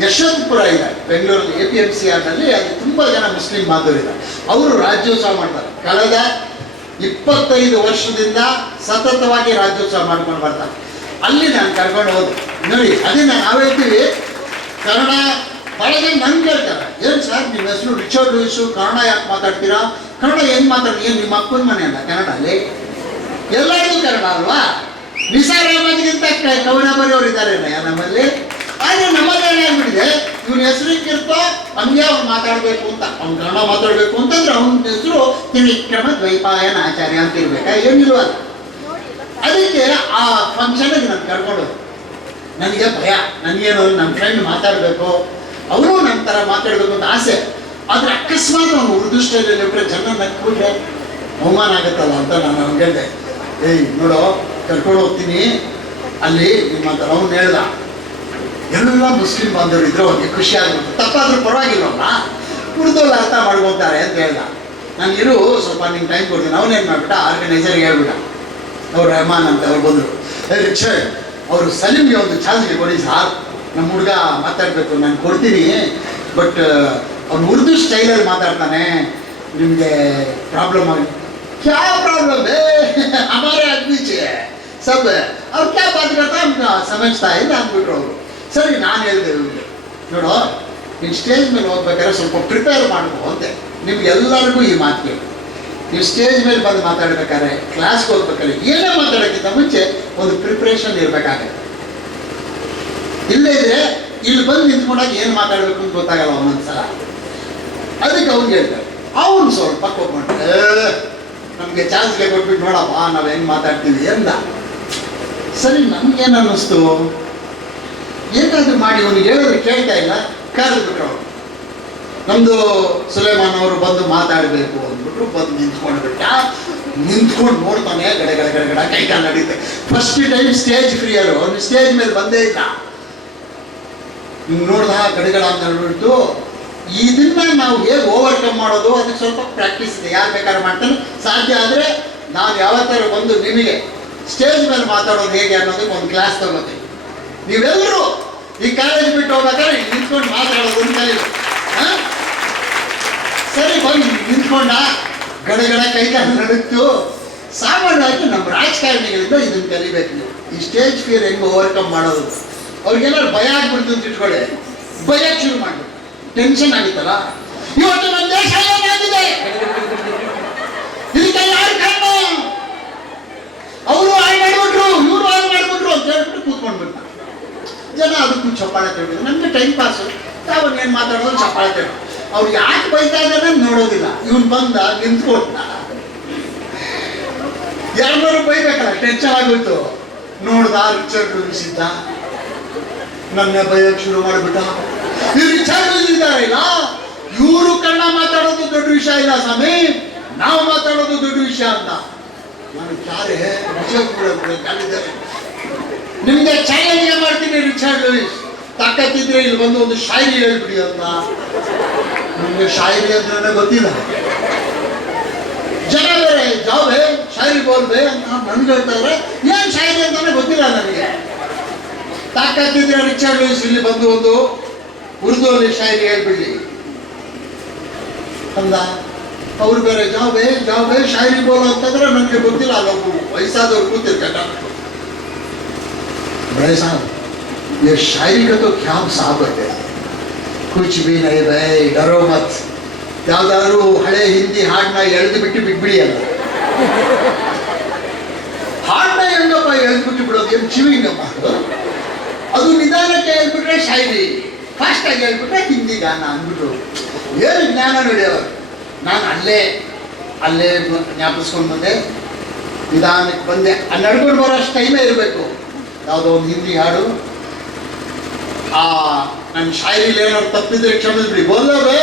ಯಶವಂತಪುರ ಇದೆ ಬೆಂಗಳೂರಲ್ಲಿ, APMCRನಲ್ಲಿ, ಅಲ್ಲಿ ತುಂಬ ಜನ ಮುಸ್ಲಿಂ ಬಾಂಧವರಿದ್ದಾರೆ. ಅವರು ರಾಜ್ಯೋತ್ಸವ ಮಾಡ್ತಾರೆ. ಕಳೆದ 25 ವರ್ಷದಿಂದ ಸತತವಾಗಿ ರಾಜ್ಯೋತ್ಸವ ಮಾಡ್ಕೊಂಡು ಬರ್ತಾರೆ. ಅಲ್ಲಿ ನಾನು ಕರ್ಕೊಂಡು ಹೋದೆ. ನೋಡಿ, ಅದನ್ನ ನಾವು ಹೇಳ್ತೀವಿ ಕನ್ನಡ. ಭಾಳ ಜನ ನನ್ಗೆ ಹೇಳ್ತಾರೆ, ಏನು ಸರ್ ನಿಮ್ಮ ಹೆಸರು ರಿಚರ್ಡ್ ಲೂಯಿಸು, ಕನ್ನಡ ಯಾಕೆ ಮಾತಾಡ್ತೀರಾ? ಕನ್ನಡ ಹೆಂಗೆ ಮಾತಾಡ್ತೀವಿ? ಏನು ನಿಮ್ಮ ಅಪ್ಪನ ಮನೆ ಅಲ್ಲ ಕನ್ನಡಲ್ಲಿ? ಎಲ್ಲರಿಗೂ ಕನ್ನಡ ಅಲ್ವಾ? ನಿಸಾರ್ ಅಹಮದ್ಗಿಂತ ಕವನ ಬರೆಯೋರು ಇದ್ದಾರೆ ನಮ್ಮಲ್ಲಿ. ಆದರೆ ನಮ್ಮಲ್ಲಿ ಏನಾಗ್ಬಿಟ್ಟಿದೆ, ಇವನ ಹೆಸರಿಗಿರ್ತೋ ಹಂಗೆ ಅವ್ನು ಮಾತಾಡಬೇಕು ಅಂತ, ಅವ್ನು ಕನ್ನಡ ಮಾತಾಡಬೇಕು ಅಂತಂದ್ರೆ ಅವನ ಹೆಸರು ತ್ರಿವಿಕ್ರಮ ದ್ವೈಪಾಯನ ಆಚಾರ್ಯ ಅಂತ ಇರ್ಬೇಕಾ? ಏನಿಲ್ವಲ್ಲ. ಅದಕ್ಕೆ ಆ ಫಂಕ್ಷನ್ಗೆ ನಾನು ಕರ್ಕೊಂಡು, ನನಗೆ ಭಯ, ನನಗೇನು ನನ್ನ ಫ್ರೆಂಡ್ ಮಾತಾಡಬೇಕು, ಅವನು ನನ್ನ ಥರ ಮಾತಾಡಬೇಕು ಅಂತ ಆಸೆ. ಆದರೆ ಅಕಸ್ಮಾತ್ ಅವನು ಉರ್ದು ಸ್ಟೈಲಲ್ಲಿ ಬಿಟ್ಟರೆ ಜನ ನಕ್ಬಿಟ್ರೆ ಅವಮಾನ ಆಗುತ್ತಲ್ಲ ಅಂತ ನಾನು ಅವ್ನಿಗೆ ಹೇಳಿದೆ, ಏಯ್ ನೋಡೋ ಕರ್ಕೊಂಡು ಹೋಗ್ತೀನಿ ಅಲ್ಲಿ ನಿಮ್ಮ ಅಂತ. ಅವನು ಹೇಳ್ದ, ಎಲ್ಲ ಮುಸ್ಲಿಂ ಬಾಂಧವರು ಇದ್ರೆ ಅವ್ರಿಗೆ ಖುಷಿ ಆಗ್ಬಿಟ್ಟು, ತಪ್ಪಾದ್ರೂ ಪರವಾಗಿಲ್ಲವಲ್ಲ, ಉರ್ದೋಲ್ಲ ಅರ್ಥ ಮಾಡ್ಕೊತಾರೆ ಅಂತ ಹೇಳ್ದ. ನಾನು ಇರು ಸ್ವಲ್ಪ ನಿಂಗೆ ಟೈಮ್ ಕೊಡ್ತೀನಿ. ಅವನೇನು ಮಾಡ್ಬಿಟ್ಟ, ಆರ್ಗನೈಸರ್ಗೆ ಹೇಳ್ಬಿಟ್ಟ, ಅವ್ರು ರೆಹಮಾನ್ ಅಂತ ಅವ್ರು ಬಂದರು, ರಿಚರ್ಡ್ ಅವರು ಸಲೀಮ್ಗೆ ಒಂದು ಚಾನ್ಸ್ಗೆ ಕೊಡಿ ಸಾರ್, ನಮ್ಮ ಹುಡುಗ ಮಾತಾಡಬೇಕು, ನಾನು ಕೊಡ್ತೀನಿ, ಬಟ್ ಅವ್ನು ಉರ್ದು ಸ್ಟೈಲಲ್ಲಿ ಮಾತಾಡ್ತಾನೆ, ನಿಮಗೆ ಪ್ರಾಬ್ಲಮ್ ಆಗಿ. ಕ್ಯಾ ಪ್ರಾಬ್ಲಮ್ है हमारे आदमी से सब और क्या बात करता है हमको समझता है ಅಂದ್ಬಿಟ್ರು ಅವರು. ಸರಿ, ನಾನು ಹೇಳಿದೆ ಇವ್ರಿಗೆ, ನೋಡೋ ನೀನು ಸ್ಟೇಜ್ ಮೇಲೆ ಹೋಗ್ಬೇಕಾದ್ರೆ ಸ್ವಲ್ಪ ಪ್ರಿಪೇರ್ ಮಾಡ್ಕೋ ಅಂತೆ. ನಿಮ್ಗೆಲ್ಲರಿಗೂ ಈ ಮಾತು ಕೇಳಿ, ನೀವು ಸ್ಟೇಜ್ ಮೇಲೆ ಬಂದು ಮಾತಾಡ್ಬೇಕಾದ್ರೆ, ಕ್ಲಾಸ್ಗೆ ಹೋಗ್ಬೇಕಾದ್ರೆ, ಏನೇ ಮಾತಾಡೋಕ್ಕಿಂತ ಮುಂಚೆ ಒಂದು ಪ್ರಿಪ್ರೇಷನ್ ಇರಬೇಕಾಗತ್ತೆ. ಇಲ್ಲೇ ಇದ್ರೆ ಇಲ್ಲಿ ಬಂದು ನಿಂತ್ಕೊಂಡಾಗ ಏನು ಮಾತಾಡಬೇಕು ಅಂತ ಗೊತ್ತಾಗಲ್ಲ ಒಂದೊಂದ್ಸಲ. ಅದಕ್ಕೆ ಅವ್ನಿಗೆ ಹೇಳ್ತಾರೆ, ಅವನು ಸ್ವಲ್ಪ ಕೊಟ್ಕೊಂಡ್ರೆ ನಮಗೆ ಚಾನ್ಸ್ಗೆ ಕೊಟ್ಬಿಟ್ಟು ನೋಡಪ್ಪ ನಾವು ಹೆಂಗೆ ಮಾತಾಡ್ತೀವಿ ಅಂದ. ಸರಿ, ನಮ್ಗೇನು ಅನ್ನಿಸ್ತು, ಏನಾದರೂ ಮಾಡಿ ಅವನಿಗೆ ಹೇಳಿದ್ರೆ ಕೇಳ್ತಾ ಇಲ್ಲ, ಕರೆದ್ಬಿಟ್ರು ಅವರು. ನಮ್ಮದು ಸುಲೇಮಾನ್ ಅವರು ಬಂದು ಮಾತಾಡಬೇಕು ಅಂದ್ಬಿಟ್ರು. ಬಂದು ನಿಂತ್ಕೊಂಡ್ಬಿಟ್ಟ. ನಿಂತ್ಕೊಂಡು ನೋಡ್ತಾನೆ, ಗಡ ಕೈ ಕಾಲು ನಡೀತೆ. ಫಸ್ಟ್ ಟೈಮ್ ಸ್ಟೇಜ್ ಫ್ರೀಯರು, ಅವನು ಸ್ಟೇಜ್ ಮೇಲೆ ಬಂದೇ ಇಲ್ಲ. ನೀವು ನೋಡ್ದ ಗಡಗಡ ಅಂತ ಹೇಳ್ಬಿಟ್ಟು, ಇದನ್ನ ನಾವು ಹೇಗೆ ಓವರ್ಕಮ್ ಮಾಡೋದು ಅದಕ್ಕೆ ಸ್ವಲ್ಪ ಪ್ರಾಕ್ಟೀಸ್ ಇದೆ. ಯಾರು ಬೇಕಾದ್ರೆ ಮಾಡ್ತಾನೆ. ಸಾಧ್ಯ ಆದರೆ ನಾನು ಯಾವತ್ತಾರು ಬಂದು ನಿಮಗೆ ಸ್ಟೇಜ್ ಮೇಲೆ ಮಾತಾಡೋದು ಹೇಗೆ ಅನ್ನೋದಕ್ಕೆ ಒಂದು ಕ್ಲಾಸ್ ತಗೋತೀವಿ. ನೀವೆಲ್ಲರೂ ಈ ಕಾಲೇಜ್ ಬಿಟ್ಟು ಹೋಗ್ಬೇಕಾದ್ರೆ ನಿಂತ್ಕೊಂಡು ಮಾತಾಡೋದು ಅಂತ ಕಲಿಬೇಕು. ಸರಿ, ಬಂದು ನಿಂತ್ಕೊಂಡ, ಗಡಗಡ ಕೈ ಕಾಲು ನಡುತ್ತು. ಸಾಮಾನ್ಯವಾಗಿ ನಮ್ಮ ರಾಜಕಾರಣಿಗಳಿಂದ ಇದನ್ನು ಕಲಿಬೇಕು ನೀವು, ಈ ಸ್ಟೇಜ್ ಫಿಯರ್ ಹೆಂಗೆ ಓವರ್ಕಮ್ ಮಾಡೋದು. ಅವ್ರಿಗೇನಾದ್ರು ಭಯ ಆಗ್ಬಿಡ್ತು ಅಂತ ಇಟ್ಕೊಳ್ಳಿ, ಭಯ ಶುರು ಮಾಡ್ಬಿಟ್ಟು ಟೆನ್ಷನ್ ಆಗಿತ್ತಲ್ಲ. ಇವತ್ತು ನಮ್ಮ ದೇಶ ಏನಾಗಿದೆ, ಇದಕ್ಕೆ ಯಾರು ಕಾರಣ? ಅವರು ಹಾಳು ಮಾಡಿಬಿಟ್ರು, ಇವರು ಹಾಳು ಮಾಡಿಬಿಟ್ರು ಅಂತ ಹೇಳ್ಬಿಟ್ಟು ಕೂತ್ಕೊಂಡ್ಬಿಟ್ಟ. ಜನ ಅದಕ್ಕೂ ಚಪ್ಪಾಳೆ ತಗೊಂಡಿದ್ರು. ನಮಗೆ ಟೈಮ್ ಪಾಸು, ಅವನ್ ಏನ್ ಮಾತಾಡೋದು ಚಪ್ಪಾಳ್ತೇವೆ. ಅವ್ರು ಯಾಕೆ ಬೈತಾ ಇದ್ದಾನೆ ನೋಡೋದಿಲ್ಲ. ಇವನ್ ಬಂದ ನಿಂತ್ಕೊಟ್ಟ, ಯಾರು ಬೈಬೇಕಲ್ಲ, ಟೆನ್ಷನ್ ಆಗೋಯ್ತು. ನೋಡ್ದ ರಿಚರ್ಡ್ ಲೂಯಿಸ್ ಇದ್ದ, ನನ್ನ ಬೈಯಕ್ ಶುರು ಮಾಡಿಬಿಟ್ಟ. ಈ ರಿಚರ್ಡ್ ಲೂಯಿಸ್ ಇದ್ದಾರಲ್ಲ, ಇವರು ಕಣ್ಣ ಮಾತಾಡೋದು ದೊಡ್ಡ ವಿಷಯ ಇಲ್ಲ ಸ್ವಾಮಿ, ನಾವು ಮಾತಾಡೋದು ದೊಡ್ಡ ವಿಷಯ ಅಂತ. ನಾನು ಯಾರೇ ಕಾಲಿದ್ದಾರೆ, ನಿಮ್ಗೆ ಚಾಲೆಂಜ್ ಮಾಡ್ತೀನಿ. ರಿಚರ್ಡ್ ಲೂಯಿಸ್ ತಾಕತ್ತಿದ್ರೆ ಇಲ್ಲಿ ಬಂದು ಒಂದು ಶಾಯರಿ ಹೇಳ್ಬಿಡಿ ಅಂತ. ನಿಮ್ಗೆ ಶಾಯರಿ ಅಂದ್ರೆ ಗೊತ್ತಿಲ್ಲ. ಜನ ಬೇರೆ ಜಾವೇ ಶಾಯರಿ ಬೋಲ್ಬೆ ಅಂತ ನನ್ಗೆ ಹೇಳ್ತಾರೆ. ಏನ್ ಶಾಯರಿ ಅಂತಾನೆ ಗೊತ್ತಿಲ್ಲ ನನಗೆ. ತಾಕತ್ತಿದ್ರೆ ರಿಚರ್ಡ್ ಲೂಯಿಸ್ ಇಲ್ಲಿ ಬಂದು ಒಂದು ಉರ್ದು ಅಲ್ಲಿ ಶಾಯರಿ ಹೇಳ್ಬಿಡ್ಲಿ ಅಂದ. ಅವ್ರು ಬೇರೆ ಜಾವೇ ಜಾವೇ ಶಾಯರಿ ಬೋಲ್ ಅಂತಂದ್ರೆ ನನಗೆ ಗೊತ್ತಿಲ್ಲ. ಅಲ್ಲೊಬ್ಬ ವಯಸ್ಸಾದವ್ರು ಕೂತಿರ್ಕಟ, बड़े साहब ये शायरी का तो क्या साहब है, कुछ भी नहीं भाई, डरो मत. ಯಾವ್ದಾದ್ರು ಹಳೆ ಹಿಂದಿ ಹಾಡನ್ನ ಎಳೆದು ಬಿಟ್ಟು ಬಿಟ್ಬಿಡಿ ಅಲ್ಲ. ಹಾಡನ್ನ ಹೆಂಗಪ್ಪ ಎಳೆದ್ಬಿಟ್ಟು ಬಿಡೋದು, ಏನು ಚಿವಿಂಗಪ್ಪ ಅದು. ನಿಧಾನಕ್ಕೆ ಹೇಳ್ಬಿಟ್ರೆ ಶಾಯರಿ, ಫಾಸ್ಟ್ ಆಗಿ ಹೇಳ್ಬಿಟ್ರೆ ಹಿಂದಿ ಗಾನ ಅಂದ್ಬಿಟ್ಟು ಏನು ಜ್ಞಾನ ನಡೆಯೋರು. ನಾನು ಅಲ್ಲೇ ಜ್ಞಾಪಿಸ್ಕೊಂಡು ಬಂದೆ, ನಿಧಾನಕ್ಕೆ ಬಂದೆ. ನಡ್ಕೊಂಡು ಬರೋಷ್ಟು ಟೈಮೇ ಇರಬೇಕು. ಯಾವುದೋ ಒಂದು ಹಿಂದಿ ಹಾಡು, ನನ್ನ ಶಾಯರಿಲಿ ಏನಾದ್ರು ತಪ್ಪಿದ್ರೆ ಕ್ಷಮಿಸ್ಬಿಡಿ. ಬೋಲವೇ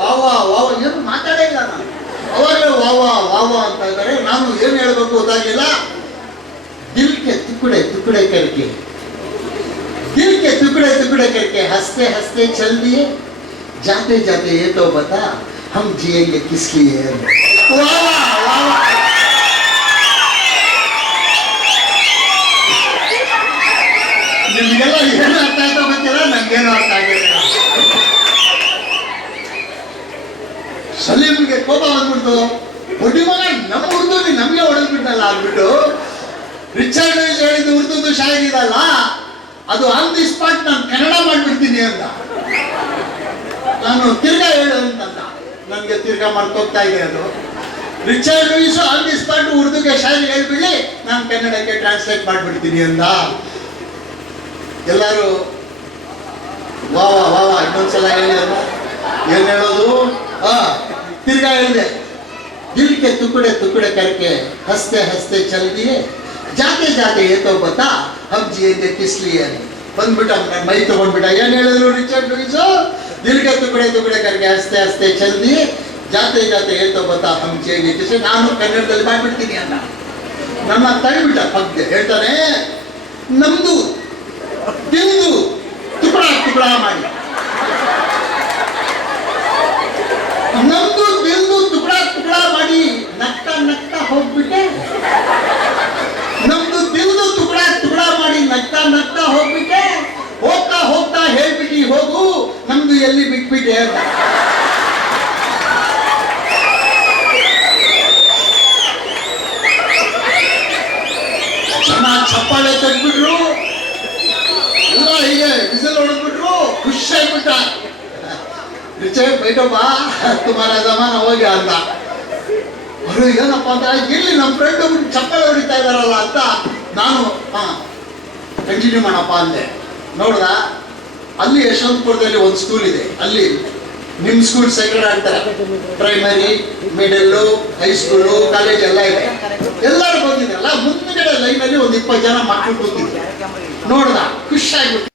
ವಾವಾ ವಾವ, ಏನು ಮಾತಾಡೇ ಇಲ್ಲ ನಾನು. ಅವಾಗಲೇ ವಾವಾ ವಾವಾ ಅಂತ ಇದ್ದಾರೆ. ನಾನು ಏನು ಹೇಳ್ಬೇಕು ಗೊತ್ತಾಗಿಲ್ಲ. ದಿಲ್ಕೆ ತುಕಡೆ ತುಕಡೆ ಕರ್ಕೆ, ದಿಲ್ಕೆ ತುಕಡೆ ತುಕಡೆ ಕರ್ಕೆ, ಹಸ್ತೆ ಹಸ್ತೆ ಚಲ್ ದಿಯೆ, ಜಾತೆ ಜಾತೆ ಯೇ ತೋ ಬತಾ ಹಮ್ ಜಿಯೇಂಗೆ ಕಿಸ್ ಲಿಯೇ. ವಾವಾ ವಾವಾ. ನಿಮ್ಗೆಲ್ಲ ಏನು ಅರ್ಥ ಆಯ್ತಾ ಗೊತ್ತಿಲ್ಲ, ನಂಗೇನು ಅರ್ಥ ಆಗಿಲ್ಲ. ಸಲೀಮ್ಗೆ ಕೋಪ ಬಂದ್ಬಿಡ್ತು. ಹೊಡಿ ಮಗ ನಮ್ಮ ಉರ್ದು ನಮ್ಗೆ ಹೊಡೆದ್ಬಿಟ್ಟಲ್ಲ ಅಂದ್ಬಿಟ್ಟು ರಿಚರ್ಡ್ ಲೂಯಿಸ್ ಹೇಳಿದ್ದು ಉರ್ದು ಶಾಯರಿ ಇದಲ್ಲ, ಅದು ಆನ್ ದಿ ಸ್ಪಾಟ್ ನಾನು ಕನ್ನಡ ಮಾಡ್ಬಿಡ್ತೀನಿ ಅಂತ. ನಾನು ತಿರ್ಗಾ ಹೇಳು ಅಂತಂದ. ನನಗೆ ತಿರ್ಗಾ ಮರ್ತೋಗ್ತಾ ಇದೆ ಅದು. Richard Lewis on the spot ಉರ್ದುಗೆ ಶಾಯರಿ ಹೇಳ್ಬಿಡ್ಲಿ, ನಾನು ಕನ್ನಡಕ್ಕೆ ಟ್ರಾನ್ಸ್ಲೇಟ್ ಮಾಡ್ಬಿಡ್ತೀನಿ ಅಂದ. ಎಲ್ಲರೂ ವಾ ವಾ ವಾ ವಾ. ಇನ್ನೊಂದ್ಸಲ ಹೇಳಿ ಅಲ್ಲ, ಏನ್ ಹೇಳೋದು? ತಿರ್ಗಾ ಹೇಳಿದೆ. ದಿಲ್ಕೆ ತುಕಡೆ ತುಕಡೆ ಕರ್ಕೆ, ಹಸ್ತೆ ಹಸ್ತೆ ಚಲ್ ದಿಯೆ, ಜಾತೆ ಜಾತೆ ಏತೋ ಬತಾ ಹಮ್ ಜಿಯೇಂಗೆ ಕಿಸ್ ಲಿಯೇ. ಬಂದ್ಬಿಟ್ಟ, ನನ್ನ ಮೈ ತಗೊಂಡ್ಬಿಟ್ಟ. ಏನ್ ಹೇಳಿದ್ರು ರಿಚರ್ಡ್ ಲೂಯಿಸ್? ದಿಲ್ಕೆ ತುಕಡೆ ತುಕಡೆ ಕರ್ಕೆ, ಹಸ್ತೆ ಹಸ್ತೆ ಚಲ್ ದಿಯೆ, ಜಾತೆ ಜಾತೆ ಏತೋ ಬತಾ ಹಮ್ ಜಿಯೇಂಗೆ ಕಿಸ್. ನಾನು ಕನ್ನಡದಲ್ಲಿ ಮಾಡ್ಬಿಡ್ತೀನಿ ಅನ್ನ. ನನ್ನ ತಳ್ಳಿಬಿಟ್ಟ ಪಕ್ಕದೆ. ಹೇಳ್ತಾನೆ, ನಮ್ದು ತಿಂದು ತುಕಡ ತುಕಡ ಮಾಡಿ, ನಮ್ದು ತಿಂದು ತುಕಡ ತುಕಡ ಮಾಡಿ ನಗ್ತಾ ನಗ್ತಾ ಹೋಗ್ಬಿಟ್ಟೆ. ನಮ್ದು ತಿಂದು ತುಕಡ ತುಕಡ ಮಾಡಿ ನಗ್ತಾ ನಗ್ತಾ ಹೋಗ್ಬಿಟ್ಟೆ. ಹೋಗ್ತಾ ಹೋಗ್ತಾ ಹೇಳ್ಬಿಟ್ಟಿ ಹೋಗು, ನಮ್ದು ಎಲ್ಲಿ ಬಿಟ್ಬಿಟ್ಟೆ ಅಂತ. ಜನ ಚಪ್ಪಾಳೆ ತಗ್ಬಿಟ್ರು, ಎಲ್ಲ ಹೀಗೆ ಬಿಸಿಲು ಹೊಡೆದ್ಬಿಟ್ರು. ಖುಷಿ ಆಗ್ಬಿಟ್ಟ. ರಿಚರ್ಡ್ ಬೈಟೋ ಬಾ ತುಮಾರ ಜಮಾನ ಹೋಗಿ ಅಂದ. ಅವರು ಏನಪ್ಪ ಅಂತ ಇಲ್ಲಿ ನಮ್ಮ ಫ್ರೆಂಡ್ ಚಪ್ಪಾಳೆ ಹೊಡಿತಾ ಇದಾರಲ್ಲ ಅಂತ ನಾನು ಕಂಟಿನ್ಯೂ ಮಾಡಪ್ಪ ಅಂದೆ. ನೋಡ್ದ, ಅಲ್ಲಿ ಯಶವಂತಪುರದಲ್ಲಿ ಒಂದು ಸ್ಕೂಲ್ ಇದೆ. ಅಲ್ಲಿ ನಿಮ್ಮ ಸ್ಕೂಲ್ ಸೆಕ್ರೆಡ್ ಅಂತಾರೆ, ಪ್ರೈಮರಿ, ಮಿಡಲ್ಲು, ಹೈಸ್ಕೂಲು, ಕಾಲೇಜ್ ಎಲ್ಲ ಇದೆ. ಎಲ್ಲರೂ ಬಂದಿದ್ರಲ್ಲ, ಮುಂದ್ಗಡೆ ಲೈನಲ್ಲಿ ಒಂದು 20 ಜನ ಮಕ್ಕಳು ಕೂತಿದ್ರು. ನೋಡ್ದ, ಖುಷಿ ಆಗ್ಬಿಟ್ಟು.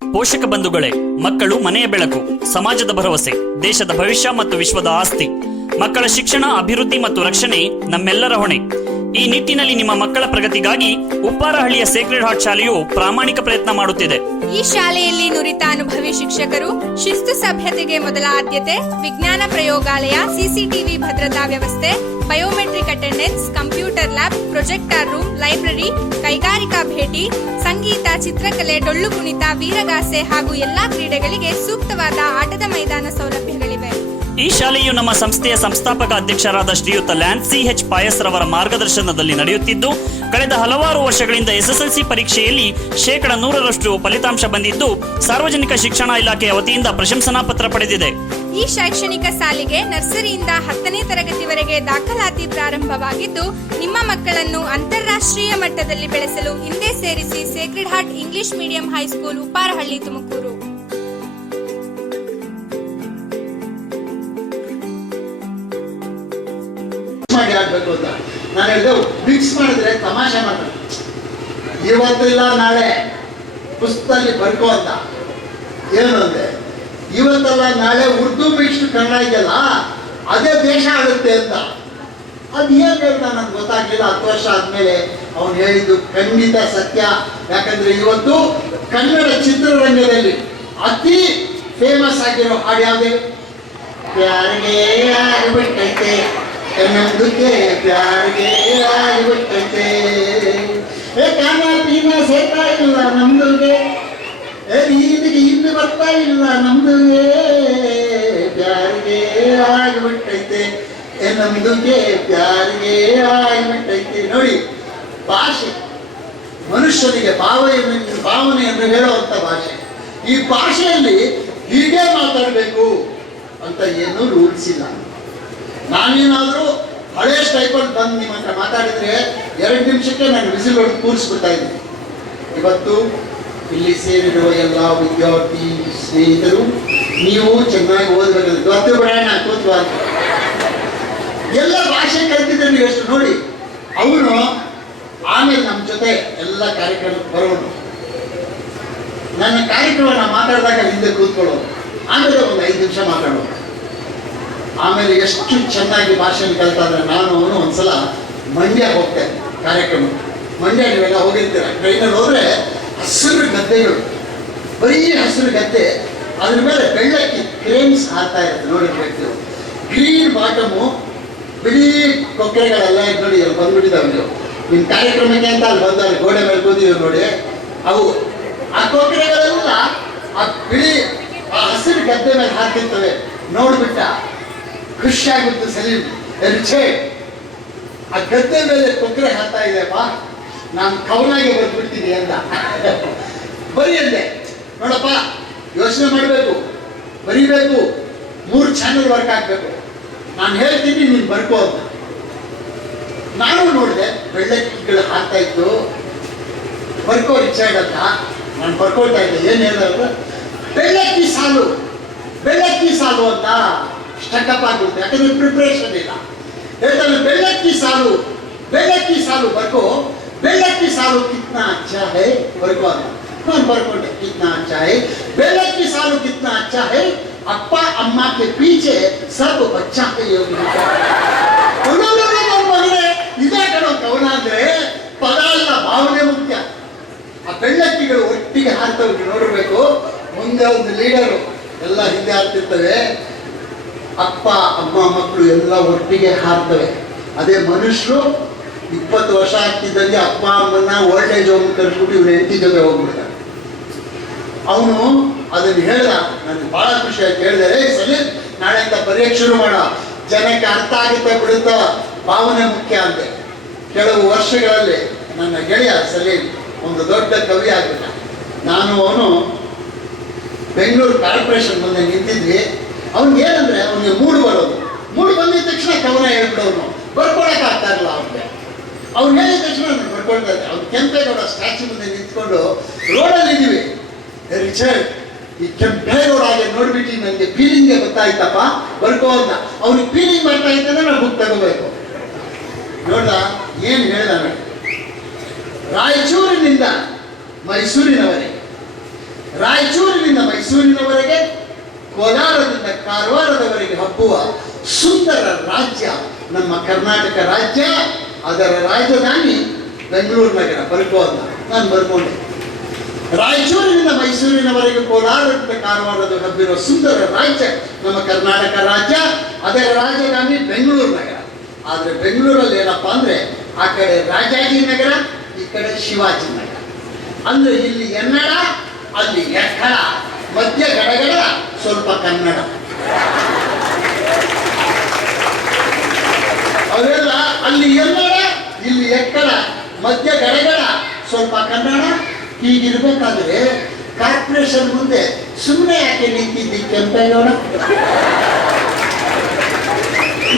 ಪೋಷಕ ಬಂಧುಗಳೇ, ಮಕ್ಕಳು ಮನೆಯ ಬೆಳಕು, ಸಮಾಜದ ಭರವಸೆ, ದೇಶದ ಭವಿಷ್ಯ ಮತ್ತು ವಿಶ್ವದ ಆಸ್ತಿ. ಮಕ್ಕಳ ಶಿಕ್ಷಣ, ಅಭಿವೃದ್ಧಿ ಮತ್ತು ರಕ್ಷಣೆ ನಮ್ಮೆಲ್ಲರ ಹೊಣೆ. ಈ ನಿಟ್ಟಿನಲ್ಲಿ ನಿಮ್ಮ ಮಕ್ಕಳ ಪ್ರಗತಿಗಾಗಿ ಉಪ್ಪಾರಹಳ್ಳಿಯ ಸೇಕ್ರೆಡ್ ಹಾರ್ಟ್ ಶಾಲೆಯು ಪ್ರಾಮಾಣಿಕ ಪ್ರಯತ್ನ ಮಾಡುತ್ತಿದೆ. ಈ ಶಾಲೆಯಲ್ಲಿ ನುರಿತ ಅನುಭವಿ ಶಿಕ್ಷಕರು, ಶಿಸ್ತು ಸಭ್ಯತೆಗೆ ಮೊದಲ ಆದ್ಯತೆ, ವಿಜ್ಞಾನ ಪ್ರಯೋಗಾಲಯ, ಸಿಸಿಟಿವಿ ಭದ್ರತಾ ವ್ಯವಸ್ಥೆ, biometric attendance, computer lab, projector room, library, ಕೈಗಾರಿಕಾ ಭೇಟಿ, ಸಂಗೀತ, ಚಿತ್ರಕಲೆ, ಡೊಳ್ಳು ಕುಣಿತ, ವೀರಗಾಸೆ ಹಾಗೂ ಎಲ್ಲಾ ಕ್ರೀಡೆಗಳಿಗೆ ಸೂಕ್ತವಾದ ಆಟದ ಮೈದಾನ ಸೌಲಭ್ಯಗಳಿವೆ. ಈ ಶಾಲೆಯು ನಮ್ಮ ಸಂಸ್ಥೆಯ ಸಂಸ್ಥಾಪಕ ಅಧ್ಯಕ್ಷರಾದ ಶ್ರೀಯುತ ಲ್ಯಾನ್ CH ಪಾಯಸ್ ರವರ ಮಾರ್ಗದರ್ಶನದಲ್ಲಿ ನಡೆಯುತ್ತಿದ್ದು, ಕಳೆದ ಹಲವಾರು ವರ್ಷಗಳಿಂದ SSLC ಪರೀಕ್ಷೆಯಲ್ಲಿ 100% ಫಲಿತಾಂಶ ಬಂದಿದ್ದು, ಸಾರ್ವಜನಿಕ ಶಿಕ್ಷಣ ಇಲಾಖೆಯ ವತಿಯಿಂದ ಪ್ರಶಂಸನಾ ಪತ್ರ ಪಡೆದಿದೆ. ಈ ಶೈಕ್ಷಣಿಕ ಸಾಲಿಗೆ ನರ್ಸರಿಯಿಂದ 10ನೇ ತರಗತಿವರೆಗೆ ದಾಖಲಾತಿ ಪ್ರಾರಂಭವಾಗಿದ್ದು, ನಿಮ್ಮ ಮಕ್ಕಳನ್ನು ಅಂತಾರಾಷ್ಟ್ರೀಯ ಮಟ್ಟದಲ್ಲಿ ಬೆಳೆಸಲು ಹಿಂದೆ ಸೇರಿಸಿ Sacred heart English medium high school Upparahalli Tumakuru. ಆಡ್ಬೇಕು ಅಂತ. ನಾನು ಹೇಳಿದೆ ಮಿಕ್ಸ್ ಮಾಡಿದ್ರೆ ತಮಾಷೆ ಮಾಡ್ತಾರೆ, ಇವತ್ತಿಲ್ಲ ನಾಳೆ ಪುಸ್ತಕದಲ್ಲಿ ಬರ್ಕೋ ಅಂತ. ಏನು ಅಂದೆ, ಇವತ್ತಲ್ಲ ನಾಳೆ ಉರ್ದು ಮಿಕ್ಸ್ಡ್ ಕನ್ನಡ ಇದೆಯಲ್ಲ ಅದೇ ದೇಶ ಆಗುತ್ತೆ ಅಂತ. ಅದು ಏನು ಹೇಳ್ದ ನನಗೆ ಗೊತ್ತಾಗ್ಲಿಲ್ಲ. 10 ವರ್ಷ ಆದ್ಮೇಲೆ ಅವನು ಹೇಳಿದ್ದು ಖಂಡಿತ ಸತ್ಯ. ಯಾಕಂದ್ರೆ ಇವತ್ತು ಕನ್ನಡ ಚಿತ್ರರಂಗದಲ್ಲಿ ಅತಿ ಫೇಮಸ್ ಆಗಿರೋ ಹಾಡು ಯಾವುದೇ, ಪ್ಯಾರಿಗೆ ಆಗಿಬಿಟ್ಟೈತೆ ನಮ್ದುಕ್ಕೆ, ಪ್ಯಾರಿಗೆ ಆಗಿಬಿಟ್ಟೈತೆ, ಏ ಕಾನ ಪೀನ ಸೇರ್ತಾ ಇಲ್ಲ ನಮ್ದುಗೆ, ನೀನಿಗೆ ಇನ್ನು ಬರ್ತಾ ಇಲ್ಲ ನಮ್ದುಗೆ, ಪ್ಯಾರಿಗೆ ಆಗಿಬಿಟ್ಟೈತೆ ನಮ್ದುಗೆ, ಪ್ಯಾರಿಗೆ ಆಗಿಬಿಟ್ಟೈತೆ. ನೋಡಿ, ಭಾಷೆ ಮನುಷ್ಯನಿಗೆ ಭಾವನೆಯನ್ನು ಹೇಳುವಂಥ ಭಾಷೆ. ಈ ಭಾಷೆಯಲ್ಲಿ ಹೀಗೆ ಮಾತಾಡಬೇಕು ಅಂತ ಏನೂ ರೂಲ್ಸ್ ಇಲ್ಲ. ನಾನೇನಾದರೂ ಹಳೆ ಸ್ಟೈಪಲ್ಲಿ ಬಂದು ನಿಮ್ಮ ಹತ್ರ ಮಾತಾಡಿದ್ರೆ 2 ನಿಮಿಷಕ್ಕೆ ನಾನು ವಿಸಿಲ್ ಹೊಡೆದು ಕೂರಿಸ್ಬಿಡ್ತಾ ಇದ್ದೀನಿ. ಇವತ್ತು ಇಲ್ಲಿ ಸೇರಿರುವ ಎಲ್ಲ ವಿದ್ಯಾರ್ಥಿ ಸ್ನೇಹಿತರು, ನೀವು ಚೆನ್ನಾಗಿ ಓದಬೇಕಾದ್ರೆ ಗೊತ್ತು ಬಿಡೋಣ ಕೂತ್ವಾಗ ಎಲ್ಲ ಭಾಷೆ ಕಲ್ತಿದ್ರೆ ನೀವು ಎಷ್ಟು ನೋಡಿ. ಅವನು ಆಮೇಲೆ ನಮ್ಮ ಜೊತೆ ಎಲ್ಲ ಕಾರ್ಯಕ್ರಮಕ್ಕೆ ಬರೋನು, ನನ್ನ ಕಾರ್ಯಕ್ರಮ ಮಾತಾಡಿದಾಗ ಹಿಂದೆ ಕೂತ್ಕೊಳ್ಳೋದು, ಆಮೇಲೆ ಒಂದು 5 ನಿಮಿಷ ಮಾತಾಡೋದು. ಆಮೇಲೆ ಎಷ್ಟು ಚೆನ್ನಾಗಿ ಭಾಷೆನ ಕಲ್ತಾದ್ರೆ ನಾನು ಅವನು ಒಂದ್ಸಲ ಮಂಡ್ಯ ಹೋಗ್ತೇನೆ ಕಾರ್ಯಕ್ರಮ. ಮಂಡ್ಯ ನೀವೆಲ್ಲ ಹೋಗಿರ್ತೀರ, ಟ್ರೈನಲ್ಲಿ ಹೋದ್ರೆ ಹಸಿರು ಗದ್ದೆಗಳು, ಬರೀ ಹಸಿರು ಗದ್ದೆ, ಅದ್ರ ಮೇಲೆ ಬೆಳ್ಳಕ್ಕಿ ಕ್ರೇನ್ಸ್ ಹಾಕ್ತಾ ಇರುತ್ತೆ ನೋಡಿರ್ಬೇಕು. ಗ್ರೀನ್ ಬಾಟಮು, ಬಿಳಿ ಕೊಕ್ಕೆಗಳೆಲ್ಲ ನೋಡಿ ಅಲ್ಲಿ ಬಂದ್ಬಿಟ್ಟಿದ್ದಾವೆ. ನೀವು ನಿಮ್ಮ ಕಾರ್ಯಕ್ರಮಕ್ಕೆ ಅಂತ ಅಲ್ಲಿ ಬಂದ ಗೋಡೆ ಮೇಲೆ ಕೂತಿದ್ದೀವಿ ನೋಡಿ, ಅವು ಆ ಕೊಕ್ಕೆಗಳೆಲ್ಲ ಆ ಬಿಳಿ ಆ ಹಸಿರು ಗದ್ದೆ ಮೇಲೆ ಹಾಕಿರ್ತವೆ. ನೋಡ್ಬಿಟ್ಟ ಖುಷಿಯಾಗ್ಬಿಟ್ಟು ಸಲೀಂ, ರುಚೆ ಆ ಗದ್ದೆ ಮೇಲೆ ಕೊಕ್ಕರೆ ಹಾಕ್ತಾ ಇದೆಯಪ್ಪ, ನಾನು ಕವನಾಗೆ ಬರ್ಬಿಡ್ತೀನಿ ಅಂತ. ಬರೀ ಅಂದೆ, ನೋಡಪ್ಪ ಯೋಚನೆ ಮಾಡಬೇಕು, ಬರೀಬೇಕು, 3 ಚಾನಲ್ ವರ್ಕ್ ಆಗಬೇಕು, ನಾನು ಹೇಳ್ತೀನಿ ನೀನು ಬರ್ಕೋ ಅಂತ. ನಾನು ನೋಡಿದೆ ಬೆಳ್ಳಕ್ಕಿಗಳು ಹಾಕ್ತಾ ಇತ್ತು, ಬರ್ಕೋ ರಿಚೈಡ್ ಅಂತ. ನಾನು ಬರ್ಕೊಳ್ತಾ ಇದ್ದೆ. ಏನು ಹೇಳಿದ್ರು, ಬೆಳ್ಳಕ್ಕಿ ಸಾಲು, ಬೆಳ್ಳಕ್ಕಿ ಸಾಲು ಅಂತ ಸ್ಟಕಪ್ ಆಗಿರುತ್ತೆ, ಯಾಕಂದ್ರೆ ಪ್ರಿಪ್ರೇಷನ್ ಇಲ್ಲ. ಹೇಳ್ತಾನೆ ಬೆಳ್ಳಕ್ಕಿ ಸಾಲು, ಬೆಳ್ಳಕ್ಕಿ ಸಾಲು ಬರ್ಕೋ, ಬೆಳ್ಳಕ್ಕಿ ಸಾಲು ಕಿತ್ನಾ ಅಚ್ಚಾ ಹೈ ಬರ್ಕೋ ಅಂತ. ನಾನು ಬರ್ಕೊಂಡೆ, ಕಿತ್ನಾ ಅಚ್ಚಾ ಹೈ, ಬೆಳ್ಳಕ್ಕಿ ಸಾಲು ಕಿತ್ನಾ ಅಚ್ಚಾ ಹೈ, ಅಪ್ಪ ಅಮ್ಮ ಕೆ ಪೀಚೆ ಸಬ್ ಬಚ್ಚಾ ಹೈ. ಮಗನೇ, ಇದೇ ಕಣೋ ಕವನ ಅಂದ್ರೆ, ಪದ ಅಲ್ಲ ಭಾವನೆ ಮುಖ್ಯ. ಆ ಬೆಳ್ಳಕ್ಕಿಗಳು ಒಟ್ಟಿಗೆ ಹಾರ್ತವೆ ನೋಡಿರ್ಬೇಕು. ಮುಂದೆ ಒಂದು ಲೀಡರು, ಎಲ್ಲ ಹಿಂದೆ ಹಾರ್ತಿರ್ತವೆ, ಅಪ್ಪ ಅಮ್ಮ ಮಕ್ಕಳು ಎಲ್ಲ ಒಟ್ಟಿಗೆ ಹಾರ್ತವೆ. ಅದೇ ಮನುಷ್ಯರು 20 ವರ್ಷ ಆಗ್ತಿದ್ದಂಗೆ ಅಪ್ಪ ಅಮ್ಮನ ಓಲ್ಡ್ ಏಜ್ ಹೋಗಿ ಕರ್ಸ್ಬಿಟ್ಟು ಇವ್ರು ಹೆಂಡತಿ ಜೊತೆ ಹೋಗ್ಬಿಡ್ತಾರೆ. ಅವನು ಅದನ್ನು ಹೇಳ್ದ, ನನಗೆ ಬಹಳ ಖುಷಿ ಆಯ್ತು. ಹೇಳಿದೆ, ಸರಿ ನಾಳೆಯಿಂದ ಬರೆಯಕ್ಕೆ ಶುರು ಮಾಡ, ಜನಕ್ಕೆ ಅರ್ಥ ಆಗುತ್ತೆ ಬಿಡುತ್ತ, ಭಾವನೆ ಮುಖ್ಯ ಅಂತೆ. ಕೆಲವು ವರ್ಷಗಳಲ್ಲಿ ನನ್ನ ಗೆಳೆಯ ಸಲೀಂ ಒಂದು ದೊಡ್ಡ ಕವಿ ಆಗ್ಬಿಟ್ಟ. ನಾನು ಅವನು ಬೆಂಗಳೂರು ಕಾರ್ಪೊರೇಷನ್ ಮುಂದೆ ನಿಂತಿದ್ವಿ. ಅವ್ನಿಗೆ ಏನಂದ್ರೆ, ಅವನಿಗೆ ಮೂಡು ಬರೋದು, ಮೂಡು ಬಂದಿದ ತಕ್ಷಣ ಕವನ ಹೇಳ್ಬಿಡೋನು, ಬರ್ಕೊಳಕ್ ಆಗ್ತಾ ಇರಲ್ಲ ಅವ್ನಿಗೆ. ಅವ್ನು ಹೇಳಿದ ತಕ್ಷಣ ನಾನು ಬರ್ಕೊಳ್ತಾ ಇದ್ದೆ. ಅವ್ನು ಕೆಂಪೇಗೌಡ ಸ್ಟ್ಯಾಚ್ಯೂ ಮುಂದೆ ನಿಂತ್ಕೊಂಡು ರೋಡಲ್ಲಿ ಇದ್ದೀವಿ. ರಿಚರ್ಡ್, ಈ ಕೆಂಪೇಗೌಡ ಹಾಗೆ ನೋಡ್ಬಿಟ್ಟು ನನಗೆ ಫೀಲಿಂಗ್ಗೆ ಗೊತ್ತಾಯ್ತಪ್ಪ, ಬರ್ಕೋ ಅಂತ. ಅವ್ನಿಗೆ ಫೀಲಿಂಗ್ ಬರ್ತಾ ಇತ್ತಂದ್ರೆ ನಾವು ಬುಕ್ ತಗೋಬೇಕು. ನೋಡ್ದ ಏನು ಹೇಳ್ದ ನೋಡಿ, ರಾಯಚೂರಿನಿಂದ ಮೈಸೂರಿನವರೆಗೆ, ರಾಯಚೂರಿನಿಂದ ಮೈಸೂರಿನವರೆಗೆ, ಕೋಲಾರದಿಂದ ಕಾರವಾರದವರೆಗೆ ಹಬ್ಬುವ ಸುಂದರ ರಾಜ್ಯ ನಮ್ಮ ಕರ್ನಾಟಕ ರಾಜ್ಯ. ಅದರ ರಾಜಧಾನಿ ಬೆಂಗಳೂರು ನಗರ ಬರ್ಕೋ ಅಂತ. ನಾನು ಬರ್ಕೊಂಡೆ. ರಾಯಚೂರಿನಿಂದ ಮೈಸೂರಿನವರೆಗೆ, ಕೋಲಾರದಿಂದ ಕಾರವಾರದ ಹಬ್ಬಿರೋ ಸುಂದರ ರಾಜ್ಯ ನಮ್ಮ ಕರ್ನಾಟಕ ರಾಜ್ಯ. ಅದರ ರಾಜಧಾನಿ ಬೆಂಗಳೂರು ನಗರ. ಆದರೆ ಬೆಂಗಳೂರಲ್ಲಿ ಏನಪ್ಪ ಅಂದರೆ, ಆ ಕಡೆ ರಾಜಾಜಿನಗರ, ಈ ಕಡೆ ಶಿವಾಜಿನಗರ. ಅಂದರೆ ಇಲ್ಲಿ ಎನ್ನಡ, ಅಲ್ಲಿ ಎಕ್ಕಡ, ಮಧ್ಯ ಗಡಗಡ, ಸ್ವಲ್ಪ ಕನ್ನಡ. ಅವೆಲ್ಲ ಅಲ್ಲಿ ಎನ್ನಡ, ಇಲ್ಲಿ ಎಕ್ಕಡ, ಮಧ್ಯ ಗಡಗಡ, ಸ್ವಲ್ಪ ಕನ್ನಡ. ಹೀಗಿರ್ಬೇಕಾದ್ರೆ ಕಾರ್ಪೊರೇಷನ್ ಮುಂದೆ ಸುಮ್ಮನೆ ಯಾಕೆ ನಿಂತಿದ್ದಿ ಕೆಂಪೇಗೌಡ?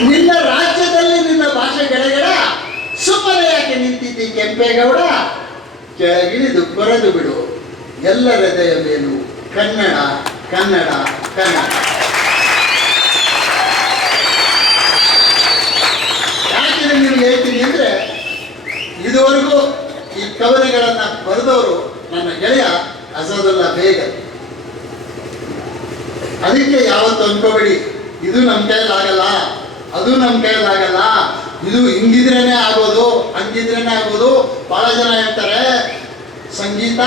ನಿನ್ನ ರಾಜ್ಯದಲ್ಲಿ ನಿನ್ನ ಭಾಷೆ ಗಡಗಡ, ಸುಮ್ಮನೆ ಯಾಕೆ ನಿಂತಿದ್ದಿ ಕೆಂಪೇಗೌಡ? ಕೆಳಗಿಳಿದು ಬರೆದು ಬಿಡು, ಎಲ್ಲರ ಹೃದಯ ಮೇಲೂ ಕನ್ನಡ ಕನ್ನಡ ಕನ್ನಡ. ಯಾಕೆ ನಿಮ್ಗೆ ಹೇಳ್ತೀನಿ ಅಂದ್ರೆ, ಇದುವರೆಗೂ ಈ ಕವನಗಳನ್ನ ಬರೆದವರು ನನ್ನ ಗೆಳೆಯ ಅಸದುಲ್ಲಾ ಬೇಗ. ಅದಕ್ಕೆ ಯಾವತ್ತು ಅನ್ಕೋಬೇಡಿ ಇದು ನಮ್ಮ ಕೈಲಾಗಲ್ಲ, ಅದು ನಮ್ಮ ಕೈಲಾಗಲ್ಲ, ಇದು ಹಿಂಗಿದ್ರೇನೆ ಆಗೋದು, ಹಂಗಿದ್ರೇನೆ ಆಗೋದು. ಬಹಳ ಜನ ಹೇಳ್ತಾರೆ ಸಂಗೀತ,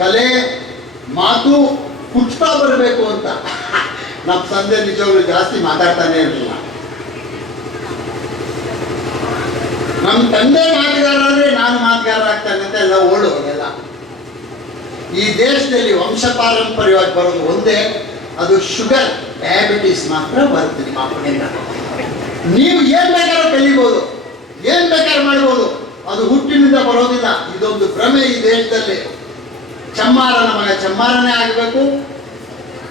ಕಲೆ, ಮಾತು ಹುಟ್ತಾ ಬರಬೇಕು ಅಂತ. ನಮ್ಮ ತಂದೆ ನಿಜವಾಗ್ಲೂ ಜಾಸ್ತಿ ಮಾತಾಡ್ತಾನೆ ಇರಲಿಲ್ಲ. ನಮ್ಮ ತಂದೆ ಮಾತುಗಾರ ಆದ್ರೆ ನಾನು ಮಾತುಗಾರ ಆಗ್ತಾನೆ ಅಂತ ಎಲ್ಲ ಓಡೋದೆಲ್ಲ. ಈ ದೇಶದಲ್ಲಿ ವಂಶ ಪಾರಂಪರ್ಯವಾಗಿ ಬರೋದು ಒಂದೇ, ಅದು ಶುಗರ್, ಡಯಾಬಿಟಿಸ್ ಮಾತ್ರ ಬರುತ್ತೆ ನಿಮ್ಮ ಅಪ್ಪನಿಂದ. ನೀವು ಏನ್ ಬೇಕಾದ್ರೂ ಕಲಿಬೋದು, ಏನ್ ಬೇಕಾದ್ರೂ ಮಾಡ್ಬೋದು, ಅದು ಹುಟ್ಟಿನಿಂದ ಬರೋದಿಲ್ಲ. ಇದೊಂದು ಭ್ರಮೆ ಈ ದೇಶದಲ್ಲಿ. ಚಮ್ಮಾರನ ಮಗ ಚಮ್ಮಾರನೇ ಆಗಬೇಕು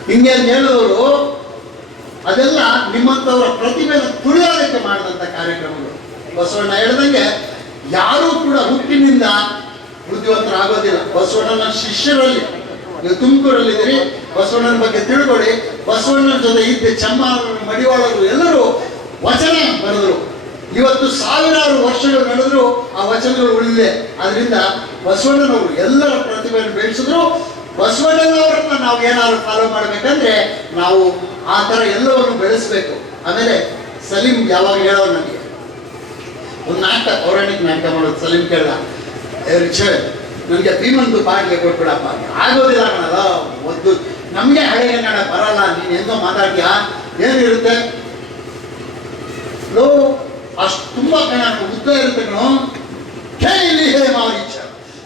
ಹಿಂಗೆ ಅಂತ ಹೇಳಿದವರು, ಅದೆಲ್ಲ ನಿಮ್ಮಂಥವರ ಪ್ರತಿಭೆಯನ್ನು ತುಳಿಯೋದಕ್ಕೆ ಮಾಡಿದಂಥ ಕಾರ್ಯಕ್ರಮಗಳು. ಬಸವಣ್ಣ ಹೇಳ್ದಂಗೆ ಯಾರೂ ಕೂಡ ಹುಟ್ಟಿನಿಂದ ಬುದ್ಧಿವಂತರಾಗೋದಿಲ್ಲ. ಬಸವಣ್ಣನ ಶಿಷ್ಯರಲ್ಲಿ ನೀವು ತುಮಕೂರಲ್ಲಿದ್ದೀರಿ, ಬಸವಣ್ಣನ ಬಗ್ಗೆ ತಿಳ್ಕೊಳ್ಳಿ. ಬಸವಣ್ಣನ ಜೊತೆ ಇದ್ದ ಚಮ್ಮಾರರು, ಮಡಿವಾಳರು ಎಲ್ಲರೂ ವಚನ ಬರೆದರು. ಇವತ್ತು ಸಾವಿರಾರು ವರ್ಷಗಳು ನಡೆದ್ರು ಆ ವಚನಗಳು ಉಳಿದಿದೆ. ಆದ್ರಿಂದ ಬಸವಣ್ಣನವರು ಎಲ್ಲರ ಪ್ರತಿಭೆಯನ್ನು ಬೆಳೆಸಿದ್ರು. ಬಸವಣ್ಣನವರನ್ನ ನಾವು ಏನಾದ್ರು ಫಾಲೋ ಮಾಡ್ಬೇಕಂದ್ರೆ ನಾವು ಆ ಥರ ಎಲ್ಲವನ್ನು ಬೆಳೆಸಬೇಕು. ಆಮೇಲೆ ಸಲೀಂ ಯಾವಾಗ ಹೇಳೋರು ನನಗೆ ಒಂದು ನಾಟಕ, ಪೌರಾಣಿಕ ನಾಟಕ ಮಾಡೋದು. ಸಲೀಂ ಕೇಳ್ದ, ನನಗೆ ಭೀಮಂದು ಪಾಠಕ್ಕೆ ಕೊಟ್ಬಿಡಪ್ಪ. ಆಗೋದಿಲ್ಲ ಕಣಲ್ಲ, ಒಂದು ನಮಗೆ ಹಳೆ ಕನ್ನಡ ಬರಲ್ಲ, ನೀನು ಎಂದೋ ಮಾತಾಡ್ತೀಯಾ, ಏನಿರುತ್ತೆ ಲೋ, ಅಷ್ಟು ತುಂಬಾ ಉದ್ದ ಇರುತ್ತೆ ಕಣೋ. ಕೇಳಿ ಹೇ ಮಾರೀಚ,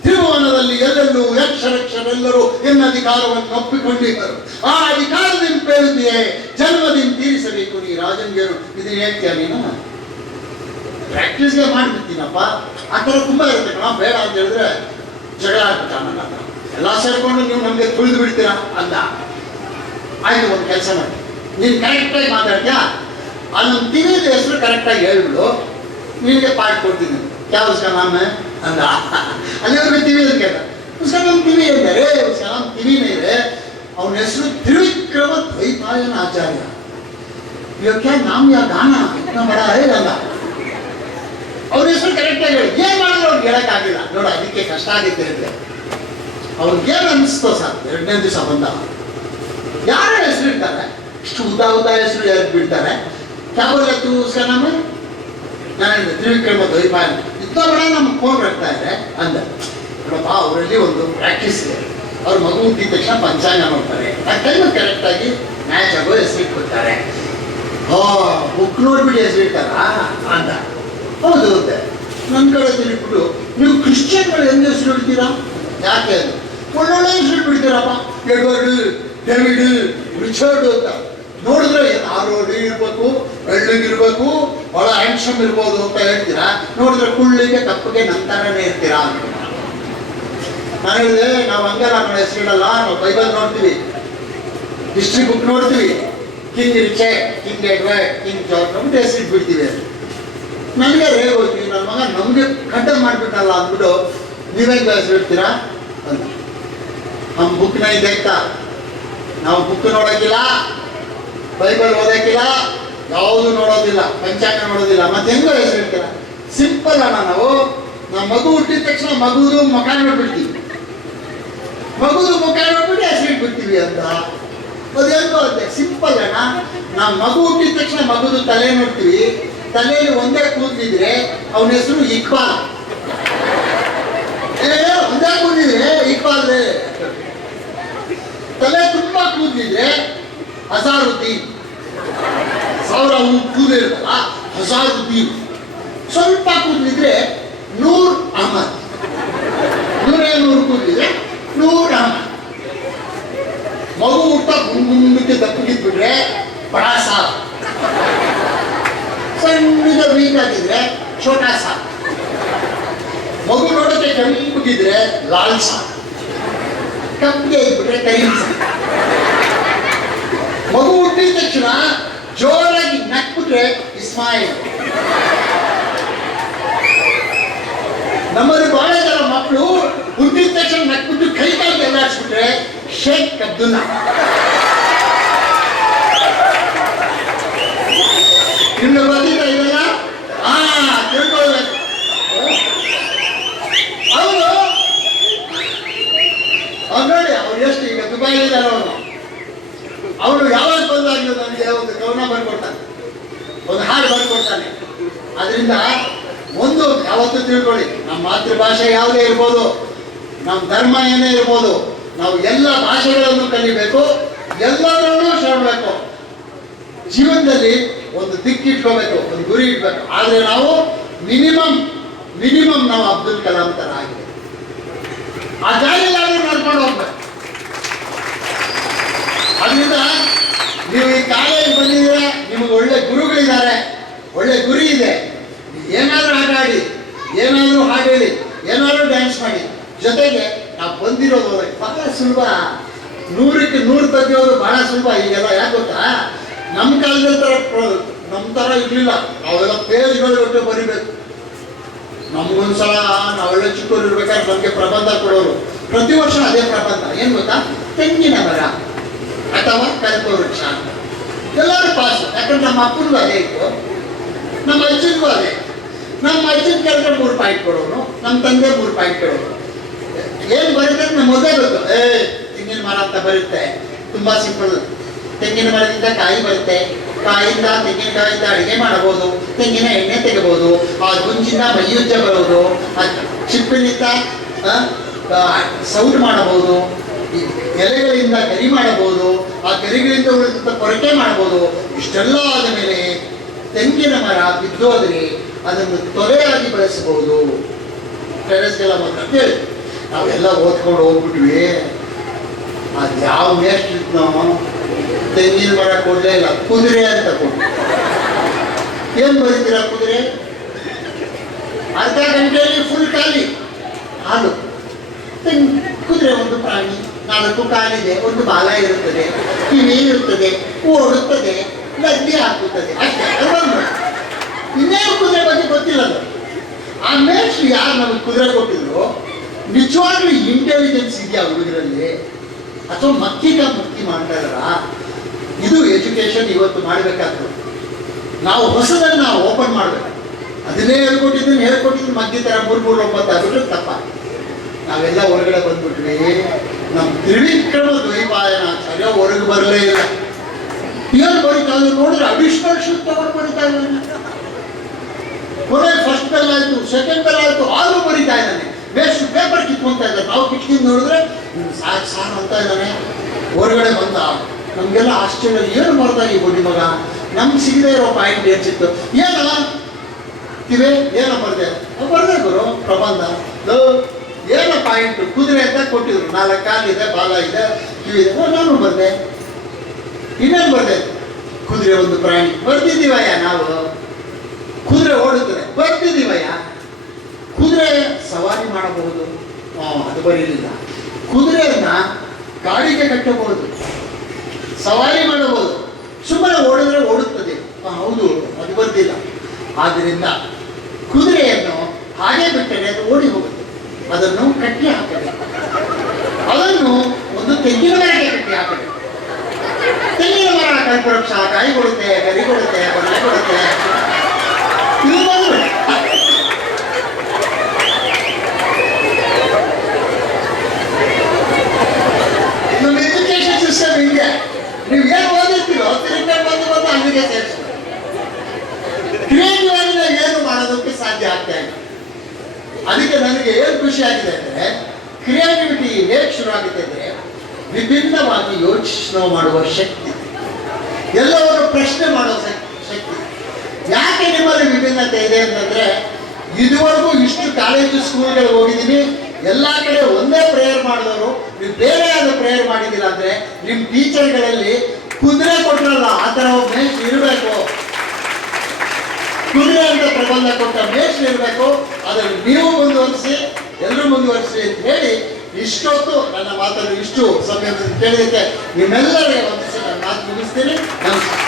ತಿರುವನದಲ್ಲಿ ಎಲ್ಲೆಲ್ಲೂ ಯಕ್ಷರಕ್ಷರೆಲ್ಲರೂ ಎನ್ನ ಅಧಿಕಾರವನ್ನು ಒಪ್ಪಿಕೊಂಡಿದ್ದರು. ಆ ಅಧಿಕಾರದಿಂದ ಬೇಡಿದೆಯೇ ಜನ್ಮದಿಂದ ತೀರಿಸಬೇಕು ನೀ ರಾಜಂಗೇರು. ಇದನ್ನ ಹೇಳ್ತೀಯ ನೀನು? ಪ್ರಾಕ್ಟೀಸ್ಗೆ ಮಾಡಿಬಿಡ್ತೀನಪ್ಪ. ಆ ಥರ ತುಂಬ ಇರುತ್ತೆ ಕಣ. ಬೇಡ ಅಂತ ಹೇಳಿದ್ರೆ ಜಗಳ ಆಗ್ಬಿಟ್ಟ ನನ್ನ ಹತ್ರ. ಎಲ್ಲ ಸೇರ್ಕೊಂಡು ನೀವು ನಮಗೆ ತುಳಿದು ಬಿಡ್ತೀರಾ ಅಂದ. ಆಯ್ತು, ಒಂದು ಕೆಲಸ ಮಾಡಿ, ನೀನು ಕರೆಕ್ಟಾಗಿ ಮಾತಾಡ್ತೀಯಾ, ಆ ನಮ್ಮ ಟಿವಿದ ಹೆಸರು ಕರೆಕ್ಟಾಗಿ ಹೇಳ್ಬಿಡು, ನಿನಗೆ ಪಾಠ ಕೊಡ್ತೀನಿ. ಯಾವ ಉಸ್ಕಾ ನಾಮ ಅಂದ. ಅಲ್ಲಿವರೆಗೆ ಟಿವಿ ಅಂತ ಕೇಳ್ದ. ಉಸ್ಕಾ ನಮ್ಮ ಟಿವಿ ಅಂತಾರೆ, ಉಸ್ಕಾ ನಮ್ಮ ಟಿವಿನೇ ಇದೆ. ಅವನ ಹೆಸರು ತ್ರಿವಿಕ್ರಮ ದ್ವೈಪಾಯನ ಆಚಾರ್ಯ. ಇವಾಗ ಕ್ಯಾ ನಾಮ್ ಯಾ ಗಾನ ಇतना बड़ा है ಅಂದ. ಅವ್ರ ಹೆಸರು ಕರೆಕ್ಟಾಗಿ ಹೇಳಿ. ಏನ್ ಮಾಡಿದ್ರು ಅವ್ರಿಗೆ ಹೇಳಕ್ಕಾಗಿಲ್ಲ ನೋಡ, ಅದಕ್ಕೆ ಕಷ್ಟ ಆಗಿತ್ತು ಅಂದ್ರೆ. ಅವ್ರಿಗೆ ಏನ್ ಅನಿಸ್ತೋ ಸರ್, ಎರಡನೇ ದಿವಸ ಬಂದ ಯಾರ ಹೆಸರು ಇಡ್ತಾರೆ, ಇಷ್ಟು ಉದ್ದ ಹೆಸರು ಯಾರು ಬಿಡ್ತಾರೆ. ಕ್ಯಾಬಲ್ಲತ್ತು ಉಸ್ಕಾ ನಾಮ ನಾನು ಹೇಳಿದೆ ತ್ರಿವಿಕ್ರಮ ದ್ವೈಪಾಯನ. ಇತ್ತ ಬಡ ನಮ್ಮ ಫೋನ್ ರಕ್ತಾ ಇದೆ ಅಂದ. ನೋಡಪ್ಪ, ಅವರಲ್ಲಿ ಒಂದು ಪ್ರಾಕ್ಟೀಸ್ ಇದೆ. ಅವ್ರ ಮಗು ಹುಟ್ಟಿದ ತಕ್ಷಣ ಪಂಚಾಂಗ ನೋಡ್ತಾರೆ, ಆ ಟೈಮ್ ಕರೆಕ್ಟಾಗಿ ಮ್ಯಾಚ್ ಆಗೋ ಹೆಸರು ಇಟ್ಕೊಳ್ತಾರೆ. ಬುಕ್ ನೋಡ್ಬಿಟ್ಟು ಹೆಸರು ಇಡ್ತಾರ ಅಂದ. ಹೌದು ಅಂತೆ. ನನ್ನ ಕಡೆ ತಿರುಗಿಬಿಟ್ಟು, ನೀವು ಕ್ರಿಶ್ಚಿಯನ್ಗಳು ಹೆಂಗೆ ಹೆಸರು ಇಡ್ತೀರಾ, ಯಾಕೆ ಅದು ಒಳ್ಳೊಳ್ಳೆ ಹೆಸರು ಬಿಡ್ತೀರಪ್ಪ, ಎಡ್ವರ್ಡ್, ಡೇವಿಡ್, ರಿಚರ್ಡ್ ಅಂತ. ನೋಡಿದ್ರೆ ಆರೋಡಿ ಇರ್ಬೇಕು, ಬೆಳ್ಳಗಿರ್ಬೇಕು, ಬಹಳ ಹ್ಯಾಂಡ್ಸಮ್ ಇರ್ಬೋದು ಅಂತ ಹೇಳ್ತೀರಾ. ನೋಡಿದ್ರೆ ಕುಳ್ಳಿಗೆ ಕಪ್ಪಗೆ ನಂತರನೇ ಇರ್ತೀರಾ ಅಂತ. ನಾನು ಹೇಳಿದೆ, ನಾವು ಹಂಗೆಲ್ಲ ನಮ್ಮ ಹೆಸರು ಇಡಲ್ಲ, ನಾವು ಬೈಬಲ್ ನೋಡ್ತೀವಿ, ಹಿಸ್ಟ್ರಿ ಬುಕ್ ನೋಡ್ತೀವಿ. King Richard, king Edward, king George ನಮ್ಗೆ ಹೆಸರು ಇಟ್ಬಿಡ್ತೀವಿ. ನನಗೆ ರೇಗ್ ಹೋಗ್ತೀವಿ, ನನ್ನ ಮಗ ನಮಗೆ ಕಡ್ಡ ಮಾಡಿಬಿಟ್ಟಲ್ಲ ಅಂದ್ಬಿಟ್ಟು ನೀವೇನು ಹೆಸರು ಇಡ್ತೀರಾ ಅಂತ. ನಮ್ಮ ಬುಕ್ನ ಇದೆಕ್ತಾ, ನಾವು ಬುಕ್ ನೋಡೋಕ್ಕಿಲ್ಲ, ಬೈಬಲ್ ಓದೋಕ್ಕಿಲ್ಲ, ಯಾವುದು ನೋಡೋದಿಲ್ಲ, ಪಂಚಾಂಗ ನೋಡೋದಿಲ್ಲ, ಮತ್ತೆ ಹೆಂಗೋ ಹೆಸರು ಇಡ್ತೀರ? ಸಿಂಪಲ್ ಅಣ್ಣ. ನಾವು ಮಗು ಹುಟ್ಟಿದ ತಕ್ಷಣ ಮಗುದು ಮುಖ ನೋಡ್ಬಿಡ್ತೀವಿ, ಮಗುದು ಮುಖ ನೋಡ್ಬಿಟ್ಟು ಹೆಸರು ಇಟ್ಬಿಡ್ತೀವಿ ಅಂತ. ಅದೇಂಗೋ ಅದೇ ಸಿಂಪಲ್ ಅಣ್ಣ. ನಾವು ಮಗು ಹುಟ್ಟಿದ ತಕ್ಷಣ ಮಗುದು ತಲೆ ನೋಡ್ತೀವಿ, ತಲೆಯಲ್ಲಿ ಒಂದೇ ಕೂದಲಿದ್ರೆ ಅವನ ಹೆಸರು ಇಕ್ಬಾಲ್. ಒಂದೇ ಕೂದಲಿದ್ರೆ ಇಕ್ಬಾಲ್. ತಲೆ ತುಂಬಾ ಕೂದಲಿದ್ರೆ ಹಜಾರುದ್ದೀನ್. 1000 ಕೂದಲಿರುತ್ತಲ್ಲ ಹಜಾರುದ್ದೀನ್. ಸ್ವಲ್ಪ ಕೂದಲಿದ್ರೆ ನೂರ್ ಅಹಮದ್. 100 ಕೂದಲಿದ್ರೆ ನೂರ್ ಅಹಮದ್. ಮಗು ಹುಟ್ಟ ಮುಂದಕ್ಕೆ ದಪ್ಪಗಿದ್ಬಿಟ್ರೆ ಬಡಾ ಸಾಬ್. ಸಣ್ಣದ ವೀಕ್ ಆಗಿದ್ರೆ ಛೋಟಾ ಸಾಬ್. ಮಗು ನೋಡೋಕೆ ಕೆಂಪಗಿದ್ರೆ ಲಾಲ್ ಸಾಬ್. ಕಪ್ಪಿಗೆ ಇದ್ಬಿಟ್ರೆ ಕರೀಂ ಸಾಬ್. ಮಗು ಹುಟ್ಟಿದ ತಕ್ಷಣ ಜೋರಾಗಿ ನಕ್ಬಿಟ್ರೆ ಇಸ್ಮಾಯಿಲ್. ನಮ್ಮಲ್ಲಿ ಬಹಳ ಜನ ಮಕ್ಕಳು ಹುಟ್ಟಿದ ತಕ್ಷಣ ನಕ್ಬಿಟ್ಟು ಕೈ ಕಾಲು ಎಲ್ಲಾಡ್ಸ್ಬಿಟ್ರೆ ಶೇಖ್ ಅಬ್ದುಲ್ಲಾ. ಇನ್ನು ಬಂದಿದ್ದ ಇದೆಲ್ಲ ಶುರುವಾಗಿದ್ದಾರೆ ಅವನು ಯಾವಾಗ ಬಂದಾಗಲೂ ನನಗೆ ಒಂದು ಕವನ ಬರ್ಕೊಡ್ತಾನೆ, ಒಂದು ಹಾಡು ಬರ್ಕೊಡ್ತಾನೆ. ಅದರಿಂದ ಒಂದು ಯಾವತ್ತೂ ತಿಳ್ಕೊಳ್ಳಿ, ನಮ್ಮ ಮಾತೃಭಾಷೆ ಯಾವುದೇ ಇರ್ಬೋದು, ನಮ್ಮ ಧರ್ಮ ಏನೇ ಇರ್ಬೋದು, ನಾವು ಎಲ್ಲ ಭಾಷೆಗಳನ್ನು ಕಲಿಬೇಕು, ಎಲ್ಲದರಲ್ಲೂ ಶ್ರಮಬೇಕು. ಜೀವನದಲ್ಲಿ ಒಂದು ದಿಕ್ಕಿಟ್ಕೋಬೇಕು, ಒಂದು ಗುರಿ ಇಟ್ಬೇಕು. ಆದರೆ ನಾವು ಮಿನಿಮಮ್ ನಾವು ಅಬ್ದುಲ್ ಕಲಾಂ ತರ ಆಗಿದೆ, ಆ ಜಾರಿಯಲ್ಲಿ ನಡ್ಕೊಂಡು ಹೋಗ್ಬೇಕು. ಅದರಿಂದ ನೀವು ಈ ಕಾಲೇಜ್ ಬಂದಿದ್ರೆ ನಿಮಗೆ ಒಳ್ಳೆ ಗುರುಗಳಿದ್ದಾರೆ, ಒಳ್ಳೆ ಗುರಿ ಇದೆ. ಏನಾದರೂ ಆಟ ಆಡಿ, ಏನಾದರೂ ಹಾಡು ಹೇಳಿ, ಏನಾದರೂ ಡ್ಯಾನ್ಸ್ ಮಾಡಿ. ಜೊತೆಗೆ ನಾವು ಬಂದಿರೋದು ಬಹಳ ಸುಲಭ, 100ಕ್ಕೆ 100 ತೆಗೆಯೋದು ಬಹಳ ಸುಲಭ. ಈಗೆಲ್ಲ ಯಾಕೆ ಗೊತ್ತಾ, ನಮ್ಮ ಕಾಲದ ನಮ್ಮ ಥರ ಇರಲಿಲ್ಲ. ನಾವೆಲ್ಲ ಪೇಜ್ಗಳು ಒಟ್ಟು ಬರಿಬೇಕು. ನಮಗೊಂದ್ಸಲ ನಾವೆಲ್ಲ ಚಿಕ್ಕವರು ಇರ್ಬೇಕಾದ್ರೆ ನಮಗೆ ಪ್ರಬಂಧ ಕೊಡೋರು. ಪ್ರತಿ ವರ್ಷ ಅದೇ ಪ್ರಬಂಧ. ಏನು ಗೊತ್ತಾ, ತೆಂಗಿನ ಮರ ಅಥವಾ ಕಲ್ಪವೃಕ್ಷ ಅಂತ. ಎಲ್ಲರೂ ಪಾಸ್. ಯಾಕಂದ್ರೆ ನಮ್ಮ ಅಪ್ಪನಿಗೂ ಅದೇ ಇತ್ತು, ನಮ್ಮ ಅಜ್ಜನಿಗೂ ಅದೇ. ನಮ್ಮ ಅಜ್ಜನ ಕರೆದ್ರೆ 3 ಪಾಯಿಂಟ್ ಕೊಡೋನು, ನಮ್ಮ ತಂದೆ 3 ಪಾಯಿಂಟ್ ಕೊಡೋನು. ಏನು ಬರುತ್ತೆ ನಮ್ಮ ಮೊದಲೇ ಗೊತ್ತು, ತೆಂಗಿನ ಮರ ಅಂತ ಬರುತ್ತೆ. ತುಂಬಾ ಸಿಂಪಲ್. ತೆಂಗಿನ ಮರದಿಂದ ಕಾಯಿ ಬರುತ್ತೆ, ಕಾಯಿಂದ ತೆಂಗಿನಕಾಯಿಂದ ಅಡಿಗೆ ಮಾಡಬಹುದು, ತೆಂಗಿನ ಎಣ್ಣೆ ತೆಗಬಹುದು, ಆ ಗುಂಜಿನ ಮೈಯುಜ್ಜ ಬರೋದು, ಆ ಚಿಪ್ಪಿನಿಂದ ಸೌಟ್ ಮಾಡಬಹುದು, ಎಲೆಗಳಿಂದ ಕರಿ ಮಾಡಬಹುದು, ಆ ಕರಿಗಳಿಂದ ಉಳಿದ ಕೊರಕೆ ಮಾಡಬಹುದು. ಇಷ್ಟೆಲ್ಲ ಆದ ಮೇಲೆ ತೆಂಗಿನ ಮರ ಬಿದ್ದೋದ್ರೆ ಅದನ್ನು ತೊಲೆಯಾಗಿ ಬಳಸಬಹುದು. ಟೆರೆಸ್ಗೆಲ್ಲ ಮಾತ್ರ ಕೇಳಿ, ನಾವೆಲ್ಲ ಓದ್ಕೊಂಡು ಹೋಗ್ಬಿಟ್ವಿ. ಅದು ಯಾವ ಮೇಸ್ಟ್ ನಾವು ತೆಂಗಿನ ಮರ ಕೊಡಲೇ ಇಲ್ಲ, ಕುದುರೆ ಅಂತ ಕೊಟ್ಟು. ಏನ್ ಬರೀತೀರಾ ಕುದುರೆ? ಅರ್ಧ ಗಂಟೆಯಲ್ಲಿ ಫುಲ್ ಖಾಲಿ ಹಾಲು. ಕುದುರೆ ಒಂದು ಪ್ರಾಣಿ, 4 ಕಾಲಿದೆ, ಒಂದು ಬಾಲ ಇರುತ್ತದೆ, ಕಿವಿ ಇರುತ್ತದೆ, ಓಡುತ್ತದೆ, ಲದ್ದಿ ಹಾಕುತ್ತದೆ, ಅಷ್ಟೇ. ಇನ್ನೇನು ಕುದುರೆ ಬಗ್ಗೆ ಗೊತ್ತಿಲ್ಲ. ಆ ಮೇಸ್ಟ್ ಯಾರು ನಮಗೆ ಕುದುರೆ ಕೊಟ್ಟಿದ್ರು, ನಿಜವಾಗ್ಲೂ ಇಂಟೆಲಿಜೆನ್ಸ್ ಇದೆಯಾ ಹುಡುಗರಲ್ಲಿ, ಅಥವಾ ಮಕ್ಕಿ ಮಾಡ್ತಾರ? ಇದು ಎಜುಕೇಶನ್ ಇವತ್ತು ಮಾಡಬೇಕಾದ್ರು. ನಾವು ಹೊಸದನ್ನ ಓಪನ್ ಮಾಡಬೇಕು. ಅದನ್ನೇ ಹೇಳ್ಕೊಟ್ಟಿದ್ದೀನಿ ಮಧ್ಯೆ ಥರ 3-3-9 ಆಗ್ಬಿಟ್ರೆ ತಪ್ಪ. ನಾವೆಲ್ಲ ಹೊರಗಡೆ ಬಂದ್ಬಿಟ್ವಿ. ನಮ್ಮ ತ್ರಿವಿಕ್ರಮ ದ್ವೈಪಾಯನಾಚಾರ್ಯ ಹೊರಗೆ ಬರಲೇ ಇಲ್ಲ. ಏನು ಬರೀತಾ ಇದ್ರು ನೋಡಿದ್ರೆ ಅಡಿಷನಲ್ ಶೂಟ್ ತಗೊಂಡು ಬರೀತಾ ಇದ್ದಾನೆ. ಕೊನೆ ಫಸ್ಟ್ ಬೆಲ್ ಆಯ್ತು, ಸೆಕೆಂಡ್ ಬೆಲ್ ಆಯ್ತು, ಆದ್ರೂ ಬರೀತಾ ಇದ್ದಾನೆ. ಬೇಸ್ಟ್ ಪೇಪರ್ ಕಿತ್ಕೊಂತ ಇದ್ದಾರೆ. ನಾವು ಕಿಟ್ಕಿಂದ ನೋಡಿದ್ರೆ ಸಾಕು ಅಂತ ಇದ್ದಾನೆ. ಹೊರಗಡೆ ಬಂದ ನಮ್ಗೆಲ್ಲ ಆಶ್ಚರ್ಯ, ಏನು ಮಾಡ್ತಾ ಈ ಬುಡಿ ಮಗ, ನಮ್ಗೆ ಸಿಗದೆ ಇರೋ ಪಾಯಿಂಟ್ ಏನ್ ಸಿಕ್ತು? ಏನೋ ಬರ್ದೆ ಗುರು ಪ್ರಬಂಧ. ಏನೋ ಪಾಯಿಂಟ್? ಕುದುರೆ ಅಂತ ಕೊಟ್ಟಿದ್ರು, 4 ಕಾಲಿದೆ, ಬಾಲ ಇದೆ, ಕಿವಿದೆ. ನಾನು ಬರ್ದೆ. ಇನ್ನೇನು ಬರ್ದೆ? ಕುದುರೆ ಒಂದು ಪ್ರಾಣಿ. ಬರ್ತಿದ್ದೀವಯ್ಯ ನಾವು. ಕುದುರೆ ಓಡುತ್ತದೆ, ಬರ್ತಿದ್ದೀವಯ್ಯ. ಕುದುರೆ ಸವಾರಿ ಮಾಡಬಹುದು, ಅದು ಬರೀಲಿಲ್ಲ. ಕುದುರೆಯನ್ನ ಗಾಡಿಗೆ ಕಟ್ಟಬಹುದು, ಸವಾರಿ ಮಾಡಬಹುದು. ಸುಮ್ಮನೆ ಓಡಿದ್ರೆ ಓಡುತ್ತದೆ, ಹೌದು, ಅದು ಬರ್ತಿಲ್ಲ. ಆದ್ದರಿಂದ ಕುದುರೆಯನ್ನು ಹಾಗೆ ಬಿಟ್ಟರೆ ಅದು ಓಡಿ ಹೋಗುತ್ತೆ. ಅದನ್ನು ಕಟ್ಟಿ ಹಾಕಬೇಕು. ಅದನ್ನು ಒಂದು ತೆಂಗಿನ ಮರಕ್ಕೆ ಕಟ್ಟಿ ಹಾಕಬೇಕು. ತೆಂಗಿನ ಮರ ಕಲ್ಪವೃಕ್ಷ, ಕಾಯಿ ಕೊಡುತ್ತೆ, ಗರಿ ಕೊಡುತ್ತೆ, ಬಳ್ಳಿ ಕೊಡುತ್ತೆ. ನಮ್ಮ ಎಜುಕೇಶನ್ ಸಿಸ್ಟಮ್ ಹಿಂಗೆ. ನೀವು ಏನು ಓದಿರ್ತೀರೋ ತಿರುಗಿ ಬಂದು ಅಲ್ಲಿಗೆ ಸೇರಿಸ್ತೀವಿ. ಕ್ರಿಯೇಟಿವ್ ಆಗಿ ಏನು ಮಾಡೋದಕ್ಕೆ ಸಾಧ್ಯ ಆಗ್ತಾ ಇಲ್ಲ. ಅದಕ್ಕೆ ನನಗೆ ಏನು ಖುಷಿ ಆಗಿದೆ ಅಂದರೆ, ಕ್ರಿಯೇಟಿವಿಟಿ ಹೇಗೆ ಶುರು ಆಗುತ್ತೆ ಅಂದರೆ, ವಿಭಿನ್ನವಾಗಿ ಯೋಚನೆ ಮಾಡುವ ಶಕ್ತಿ, ಎಲ್ಲವರು ಪ್ರಶ್ನೆ ಮಾಡೋ ಶಕ್ತಿ. ಯಾಕೆ ನಿಮ್ಮಲ್ಲಿ ವಿಭಿನ್ನತೆ ಇದೆ ಅಂತಂದ್ರೆ, ಇದುವರೆಗೂ ಇಷ್ಟು ಕಾಲೇಜು ಸ್ಕೂಲ್ಗಳಿಗೆ ಹೋಗಿದ್ದೀನಿ, ಎಲ್ಲ ಕಡೆ ಒಂದೇ ಪ್ರೇಯರ್ ಮಾಡಿದವರು, ನೀವು ಬೇರೆ ಯಾವ್ದು ಪ್ರೇಯರ್ ಮಾಡಿದ್ದೀರ ಅಂದ್ರೆ ನಿಮ್ಮ ಟೀಚರ್ಗಳಲ್ಲಿ ಕುದುರೆ ಕೊಟ್ಟರಲ್ಲ ಆ ಥರ ಮೇಷ್ಟ್ರು ಇರಬೇಕು. ಕುದುರೆ ಅಂತ ಪ್ರಬಂಧ ಕೊಟ್ಟ ಮೇಷ್ಟ್ರು ಇರಬೇಕು. ಅದನ್ನು ನೀವು ಮುಂದುವರಿಸಿ, ಎಲ್ಲರೂ ಮುಂದುವರಿಸಿ ಅಂತ ಹೇಳಿ ಇಷ್ಟೊತ್ತು ನನ್ನ ಮಾತನ್ನು ಇಷ್ಟು ಸಮಯದಲ್ಲಿ ಕೇಳಿದ್ದಕ್ಕೆ ನಿಮ್ಮೆಲ್ಲರಿಗೆ ವಂದಿಸಿ ನನ್ನ ಮಾತು ಮುಗಿಸ್ತೀನಿ. ನಮಸ್ಕಾರ.